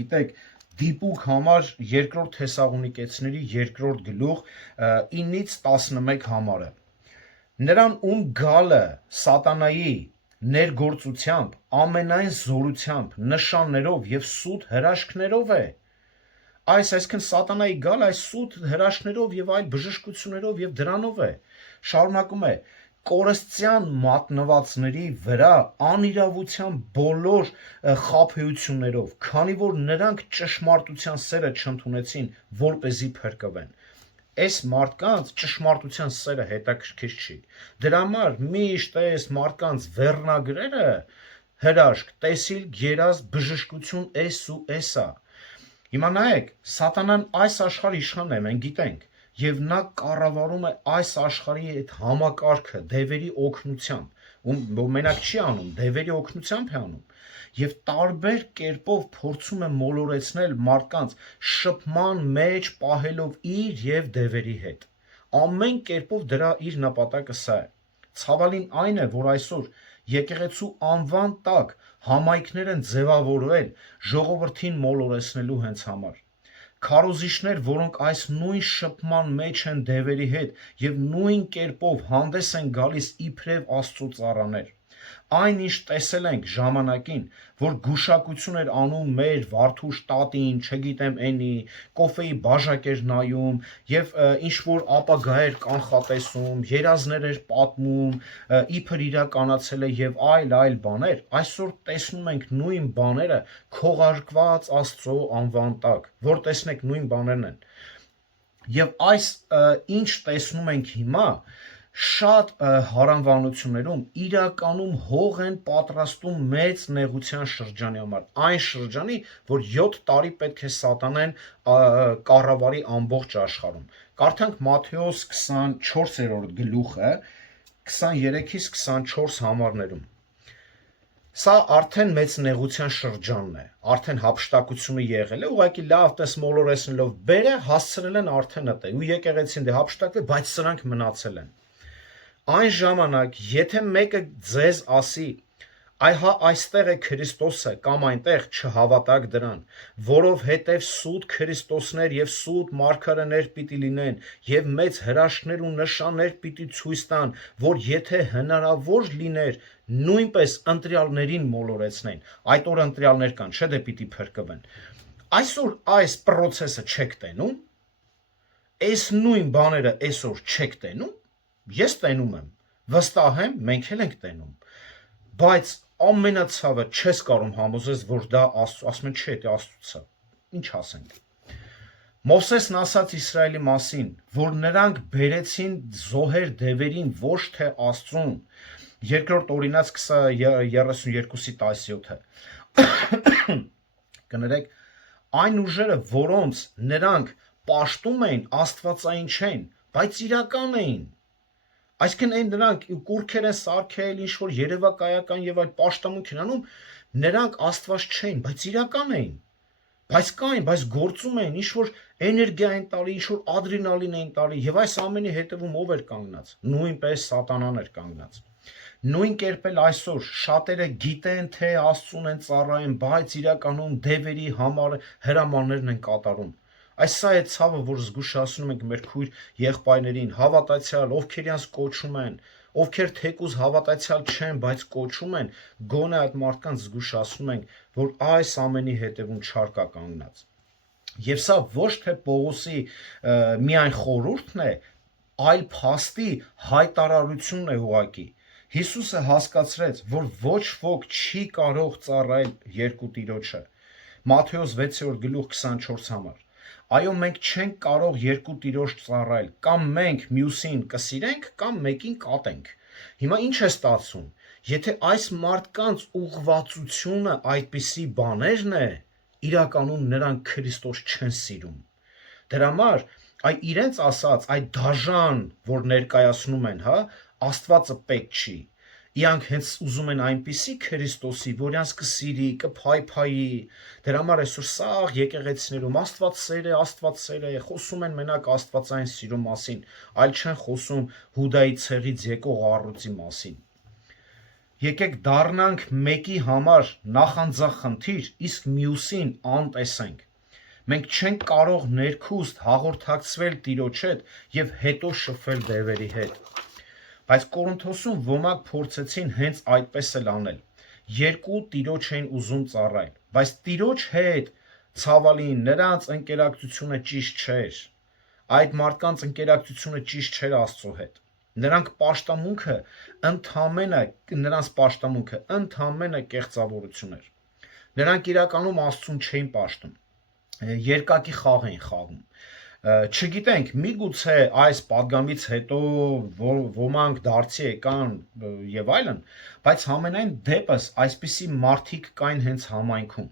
գիտեք, դիպուկ համար 2-րդ Թեսաղոնիկեցիների 2-րդ գլուխ 9-ից 11 համարը։ Նրան ում գալը սատանայի ներգործությամբ, ամենայն զորությամբ, նշաններով եւ սուտ հրաշքներով է։ Այսինքն սատանայի գալը այս սուտ հրաշքներով եւ այլ բժշկություններով եւ դրանով է։ Շարունակում է. կորստյան մատնվածների վրա անիրավության բոլոր խաբեություններով, քանի որ նրանք ճշմարտության սերը չընդունեցին, որպեսզի փրկվեն։ Այս մարդկանց ճշմարտության սերը հետաքրքիր չի։ Դրա համար միշտ այս մարդկանց վերնագրերը հրաշք, տեսիլ, երազ, բժշկություն, էս ու էսա։ Հիմա նայեք, սատանան այս աշխարհի իշխանն է, մենք գիտենք, եւ նա կառավարում է այս աշխարհի այդ համակարգը դևերի օգնությամբ, ում մենակ չի անում, դևերի օգնությամբ է անում։ Եվ տարբեր կերպով փորձում է մոլորեցնել մարդկանց շփման մեջ պահելով իր եւ դևերի հետ։ Ամեն կերպով դրա իր նպատակը սա է։ Ցավալին այն է, որ այսօր եկեղեցու անվան տակ համայնքներ են ձևավորվել ժողովրդին մոլորեցնելու հենց համար։ Քարոզիչներ, որոնք այս նույն շփման մեջ են դևերի հետ եւ նույն կերպով հանդես են գալիս իբրև Աստծո ծառաներ։ Այնինչ տեսել ենք ժամանակին, որ գուշակություն էր անում մեր Վարդուշ տատին, չգիտեմ էնի, կոֆեի բաժակ էր նայում եւ ինչ որ ապագա էր կանխատեսում, երազներ էր պատմում, իբր իրականացել է եւ այլ բաներ, այսօր տեսնում ենք նույն բաները քողարկված Աստծո անվան տակ, որ տեսնեք նույն բաներն են։ Եվ այս ինչ տեսնում ենք հիմա, շատ հարանվանություններում իրականում հող են պատրաստում մեծ նեղության շրջանի համար, այն շրջանի, որ 7 տարի պետք է սատանեն կառավարի ամբողջ աշխարհում։ Կարդանք Մատթեոս 24-րդ գլուխը 23-ից 24 համարներում։ Սա արդեն մեծ նեղության շրջանն է, արդեն հափշտակությունը եղել է, ուղղակի լավ տես մոլորեսնելով բերը հասցրել են արդեն ըտե, ու եկեղեցին դե հափշտակվել, բայց սրանք մնացել են։ Այն ժամանակ, եթե մեկը ձեզ ասի, այ հա այստեղ է Քրիստոսը կամ այնտեղ, չհավատաք դրան, որովհետև սուտ Քրիստոսներ եւ սուտ մարգարեներ պիտի լինեն եւ մեծ հրաշքներ ու նշաններ պիտի ցույց տան, որ եթե հնարավոր լիներ, նույնպես ընտրյալներին մոլորեցնեն։ Այդ օր ընտրյալներ կան, չէ՞ դե պիտի փրկվեն։ Այսօր այս process-ը չեք տենում։ Այս նույն բաները այսօր չեք տենում։ Ես տենում եմ, վստահ եմ, մենք էլ ենք տենում։ Բայց ամենացավը չես կարող համոզես, որ դա ասում են չէ, դա Աստծո։ Ինչ ասենք։ Մովսեսն ասաց Իսրայելի մասին, որ նրանք բերեցին զոհեր դևերին ոչ թե Աստծուն։ Երկրորդ օրինաց 32-17-ը։ Կներեք, այն ուժերը, որոնց նրանք պաշտում էին, աստվածային չեն, բայց իրական էին։ Այսինքն այն նրանք կուրքեր են սարքել, ինչ որ երևակայական եւ այլ պաշտամունք են անում, նրանք աստված չէին, բայց իրական էին։ Բայց կային, բայց գործում էին, ինչ որ էներգիա են տալի, ինչ որ ադրենալին են տալի, եւ այս ամենի հետևում ով էր կանգնած։ Նույնպես սատանան էր կանգնած։ Նույն կերպ էլ այսօր շատերը գիտեն, թե Աստծուն են ծառայեն, բայց իրականում դևերի համար հրամաններն են կատարում։ Այս սա է ցավը, որ զգուշացնում ենք մեր քույր եղբայրներին, հավատացյալ, ովքեր իրանց կոչում են, ովքեր թեկուզ հավատացյալ չեն, բայց կոչում են, գոնե այդ մարդկանց զգուշացնում ենք, որ այս ամենի հետևում չար կա կանգնած։ Եվ սա ոչ թե Պողոսի միայն խորհուրդն է, այլ փաստի հայտարարությունն է ուղղակի։ Հիսուսը հասկացրեց, որ ոչ ոք չի կարող ծառայել երկու տիրոջը։ Մատթեոս 6-րդ գլուխ 24 համար։ Այո, մենք չենք կարող երկու տիրոջ ծառայել, կամ մենք մյուսին կսիրենք, կամ մեկին կատենք։ Հիմա ինչ է ստացվում։ Եթե այս մարդկանց ուղղվածությունը այդպիսի բաներն է, իրականում նրանք Քրիստոս չեն սիրում։ Դրա համար այ իրենց ասած, այդ դաժան, որ ներկայացնում են, հա, Աստվածը պետք չի։ Իրանք հենց ուզում են այնպիսի Քրիստոսի, որ իրանք կսիրի, կփայփայի։ Դրա համար այսօր սաղ եկեղեցիներում Աստված սեր է, խոսում են մենակ աստվածային սիրո մասին, այլ չեն խոսում Հուդայի ցեղից եկող առյուծի մասին։ Եկեք դառնանք մեկի համար նախանձախնդիր, իսկ մյուսին անտեսենք։ Մենք չենք կարող ներքուստ հաղորդակցվել Տիրոջ հետ եւ հետո շփվել դևերի հետ։ Բայց Կորինթոսում ոմանք փորձեցին հենց այդպես էլ անել։ Երկու տիրոջ էին ուզում ծառայել, բայց տիրոջ հետ ցավալին նրանց ընկերակցությունը ճիշտ չէր։ Այդ մարդկանց ընկերակցությունը ճիշտ չէր Աստծո հետ։ Նրանց պաշտամունքը ընդամենը կեղծավորություն էր։ Նրանք իրականում Աստծուն չէին պաշտում։ Երկակի խաղ էին խաղում։ Չգիտենք, միգուցե այս պատգամից հետո ոմանք դարձի եկան եւ այլն, բայց համենայն դեպս այսպիսի մարդիկ կային հենց համայնքում,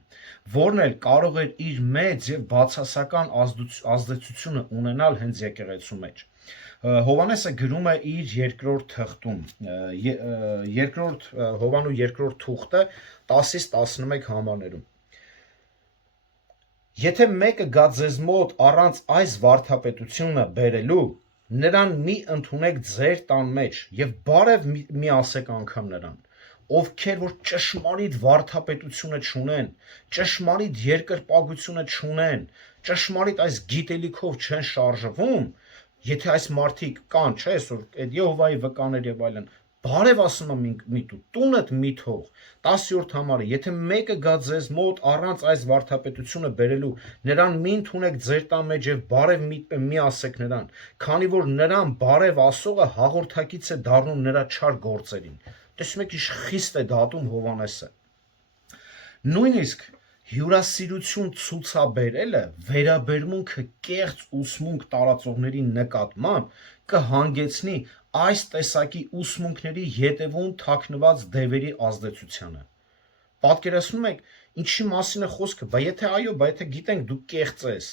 որն էլ կարող էր իր մեծ եւ բացասական ազդեցությունը ունենալ հենց եկեղեցու մեջ։ Հովանեսը գրում է իր երկրորդ թղթում, Հովանու երկրորդ թուղթը 10-ից 11 համարներում։ Եթե մեկը գա ձեզ մոտ առանց այս վարդապետությունը բերելու, նրան մի ընդունեք ձեր տան մեջ եւ բարև մի ասեք անգամ նրան, ովքեր որ ճշմարիտ վարդապետությունը չունեն, ճշմարիտ երկրպագությունը չունեն, ճշմարիտ այս գիտելիքով չեն շարժվում, եթե այս մարդիկ կան, չէ, այսօր այդ Եհովայի վկաներ եւ այլն, բարև ասում եմ միտու, տունդ մի թող, 10-րդ համարը, եթե մեկը գա ձեզ մոտ առանց այս վարդապետությունը բերելու, նրան մի ընդունեք ձեր տան մեջ եւ բարև մի ասեք նրան, քանի որ նրան բարև ասողը հաղորդակից է դառնում նրա չար գործերին։ Տեսնում եք, ինչ խիստ է դատում Հովանեսը։ Նույնիսկ հյուրասիրություն ցուցաբերելը վերաբերմունքը կեղծ ուսմունք տարածողների նկատմամբ կհանգեցնի այս տեսակի ուսմունքների յետևում թաքնված դևերի ազդեցությանը։ Պատկերացնում եք, ինչի մասին է խոսքը, բայց եթե այո, բայց եթե գիտենք դու կեղծ ես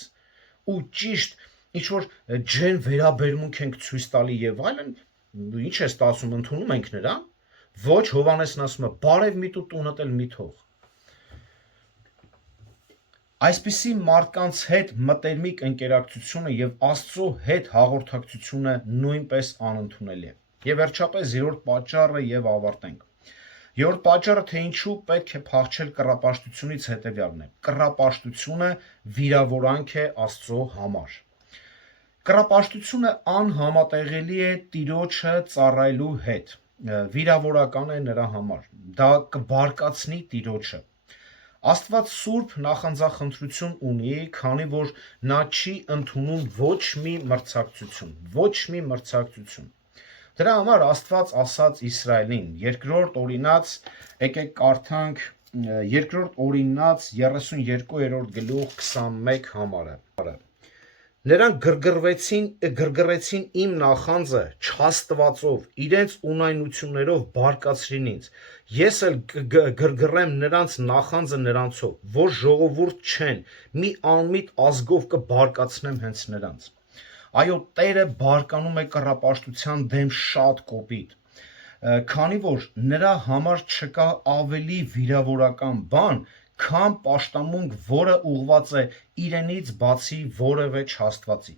ու ճիշտ ինչ որ ջեն վերաբերմունք ենք ցույց տալի եւ այլն, ինչ է ստացվում, ընդունում ենք նրան։ Ոչ, Հովհաննեսն ասում է, բարև միտու տունդ էլ մի թող։ Այսպիսի մարդկանց հետ մտերմիկ ընկերակցությունը եւ Աստծո հետ հաղորդակցությունը նույնպես անընդունելի է։ Եվ վերջապես երրորդ պատճառը եւ ավարտենք։ Երրորդ պատճառը, թե ինչու պետք է փախչել կռապաշտությունից, հետեւյալն է. կռապաշտությունը վիրավորանք է Աստծո համար։ Կռապաշտությունը անհամատեղելի է Տիրոջը ծառայելու հետ, վիրավորական է նրա համար, դա կբարկացնի Տիրոջը։ Աստված սուրբ նախանձախնդրություն ունի, քանի որ նա չի ընդունում ոչ մի մրցակցություն։ Դրա համար Աստված ասաց Իսրայելին, երկրորդ Օրինաց, եկեք կարդանք երկրորդ Օրինաց 32-րդ գլուխ 21 համարը։ Նրանք գրգռեցին իմ նախանձը չաստվածով, իրենց ունայնություններով բարկացրին ինձ։ Ես էլ գրգռեմ նրանց նախանձը նրանցով, որ ժողովուրդ չեն, մի անմիտ ազգով կբարկացնեմ հենց նրանց։ Այո, Տերը բարկանում է կռապաշտության դեմ շատ կոպիտ, քանի որ նրա համար չկա ավելի վիրավորական բան, քան պաշտամունք, որը ուղղված է իրենից բացի որևէ չաստվածի։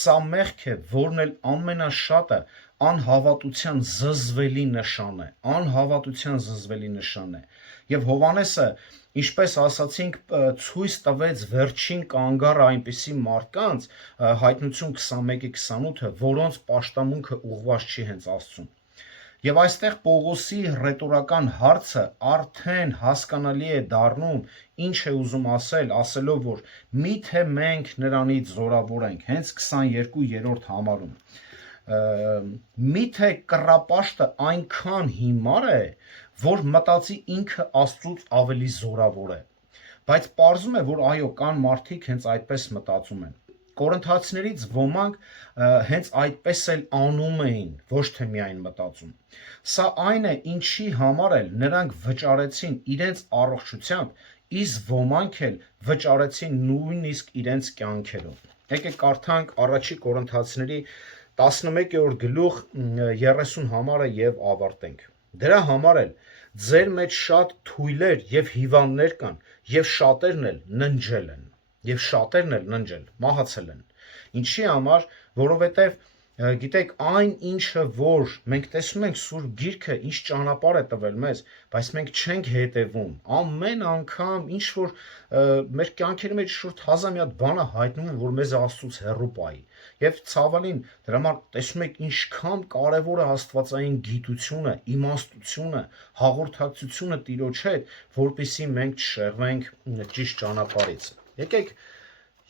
Սա մեղք է, որն էլ ամենաշատը անհավատության զզվելի նշան է։ Եւ Հովհաննեսը, ինչպես ասացինք, ցույց տվեց վերջին կանգառը այնպիսի մարդկանց, Հայտնություն 21:28, որոնց պաշտամունքը ուղղված չի հենց Աստծուն։ Եվ այստեղ Պողոսի ռետորական հարցը արդեն հասկանալի է դառնում, ինչ է ուզում ասել, ասելով, որ միթե մենք նրանից զորավոր ենք, հենց 22-րդ համարում։ Միթե կռապաշտը այնքան հիմար է, որ մտածի ինքը Աստծուց ավելի զորավոր է։ Բայց պարզում է, որ այո, կան մարդիկ հենց այդպես մտածում են։ Կորինթացիներից ոմանք հենց այդպես էլ անում էին, ոչ թե միայն մտածում։ Սա այն է, ինչի համար էլ նրանք վճարեցին իրենց առողջությամբ, իսկ ոմանք էլ վճարեցին նույնիսկ իրենց կյանքերով։ Եկեք կարդանք առաջի Կորինթացիների 11-րդ գլուխ 30 համարը եւ ավարտենք։ Դրա համար էլ ձեր մեջ շատ թույլեր եւ հիվանդներ կան, եւ շատերն էլ ննջել, մահացել են։ Ինչի համար, որովհետեւ գիտեք, այն ինչը որ մենք տեսնում ենք Սուրբ Գիրքը, ինչ ճանապարհ է տվել մեզ, բայց մենք չենք հետևում։ Ամեն անգամ ինչ որ մեր կյանքերի մեջ շուրջ 1000 մի հատ բան է հայտնվում, որ մեզ Աստծուց հեռու պահի։ Եվ ցավալին, դրա համար տեսնում եք ինչքան կարևոր է աստվածային գիտությունը, իմաստությունը, հաղորդակցությունը Տիրոջ հետ, որպեսզի մենք չշեղվենք ճիշտ ճանապարհից։ Եկեք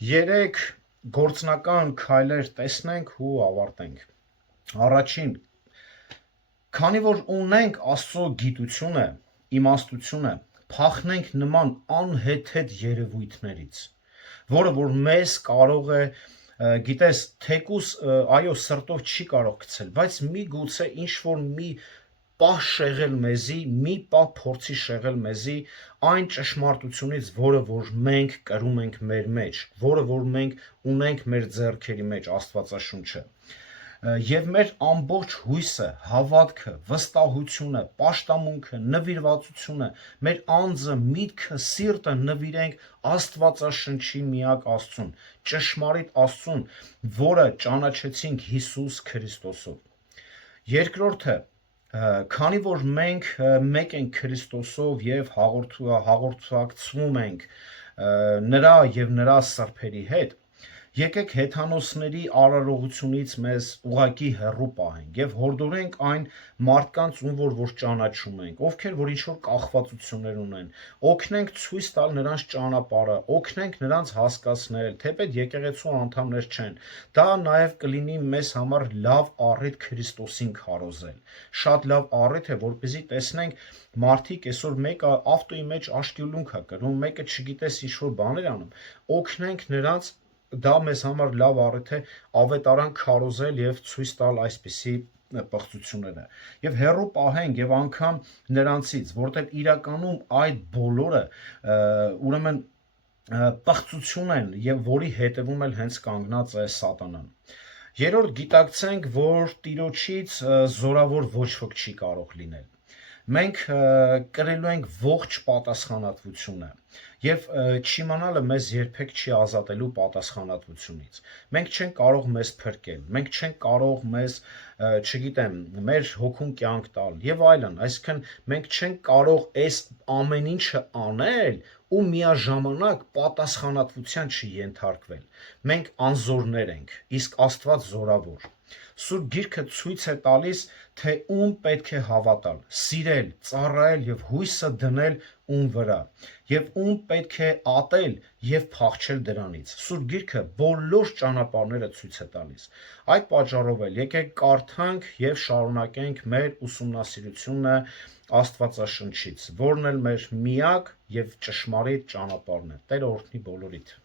3 գործնական քայլեր տեսնենք ու ավարտենք։ Առաջին, քանի որ ունենք Աստծո գիտությունը, իմաստությունը, փախնենք նման անհեթեթ երևույթներից, որը որ մեզ կարող է, գիտես, թեկուս այո սրտով չի կարող գցել, բայց միգուցե ինչ որ մի պահ շեղել մեզի, մի պահ փորձի շեղել մեզի այն ճշմարտությունից, որը որ մենք կրում ենք մեր մեջ, որը որ մենք ունենք մեր ձեռքերի մեջ, Աստվածաշունչը։ Եվ մեր ամբողջ հույսը, հավատքը, վստահությունը, պաշտամունքը, նվիրվածությունը, մեր անձը, միտքը, սիրտը նվիրենք Աստվածաշնչի միակ Աստծուն, ճշմարիտ Աստծուն, որը ճանաչեցինք Հիսուս Քրիստոսով։ Երկրորդը, քանի որ մենք մեկ ենք Քրիստոսով եւ հաղորդակցվում ենք նրա եւ նրա սրբերի հետ, եկեք հեթանոսների արարողությունից մեզ ուղակի հեռու պահենք եւ հորդորենք այն մարդկանց, ում որ ճանաչում ենք, ովքեր որ ինչ-որ կախվածություններ ունեն, օգնենք ցույց տալ նրանց ճանապարհը, օգնենք նրանց հասկացնել, թեպետ եկեղեցու անդամներ չեն, դա նաեւ կլինի մեզ համար լավ առիթ Քրիստոսին քարոզել, շատ լավ առիթ է, որպեսզի տեսնենք մարդիկ այսօր մեկը ավտոյի մեջ աշկյուլունք է կրում, մեկը չգիտես ինչ-որ բաներ անում, օգնենք նրանց, դա մեզ համար լավ առիթ է ավետարան քարոզել եւ ցույց տալ այսպիսի պղծությունները եւ հերո պահենք եւ անգամ նրանցից, որտեղ իրականում այդ բոլորը ուրեմն պղծություն են եւ որի հետևում էլ հենց կանգնած է սատանան։ Երրորդ գիտակցենք, որ Տիրոջից զորավոր ոչ ոք չի կարող լինել։ Մենք կրելու ենք ողջ պատասխանատվությունը եւ չիմանալը մեզ երբեք չի ազատելու պատասխանատվությունից։ Մենք չենք կարող մեզ փրկել, մենք չենք կարող մեզ, չգիտեմ, մեր հոգուն կյանք տալ եւ այլն, այսինքն մենք չենք կարող այս ամեն ինչը անել ու միաժամանակ պատասխանատվության չենթարկվել։ Մենք անզորներ ենք, իսկ Աստված զորավոր։ Սուրբ Գիրքը ցույց է տալիս, թե ում պետք է հավատալ, սիրել, ծառայել եւ հույսը դնել ում վրա, եւ ում պետք է ատել եւ փախչել դրանից։ Սուրբ Գիրքը բոլոր ճանապարհները ցույց է տալիս։ Այդ պատճառով էլ եկեք կարդանք եւ շարունակենք մեր ուսումնասիրությունը Աստվածաշնչից, որն էլ մեր միակ եւ ճշմարիտ ճանապարհն է։ Տերը օրհնի բոլորիդ։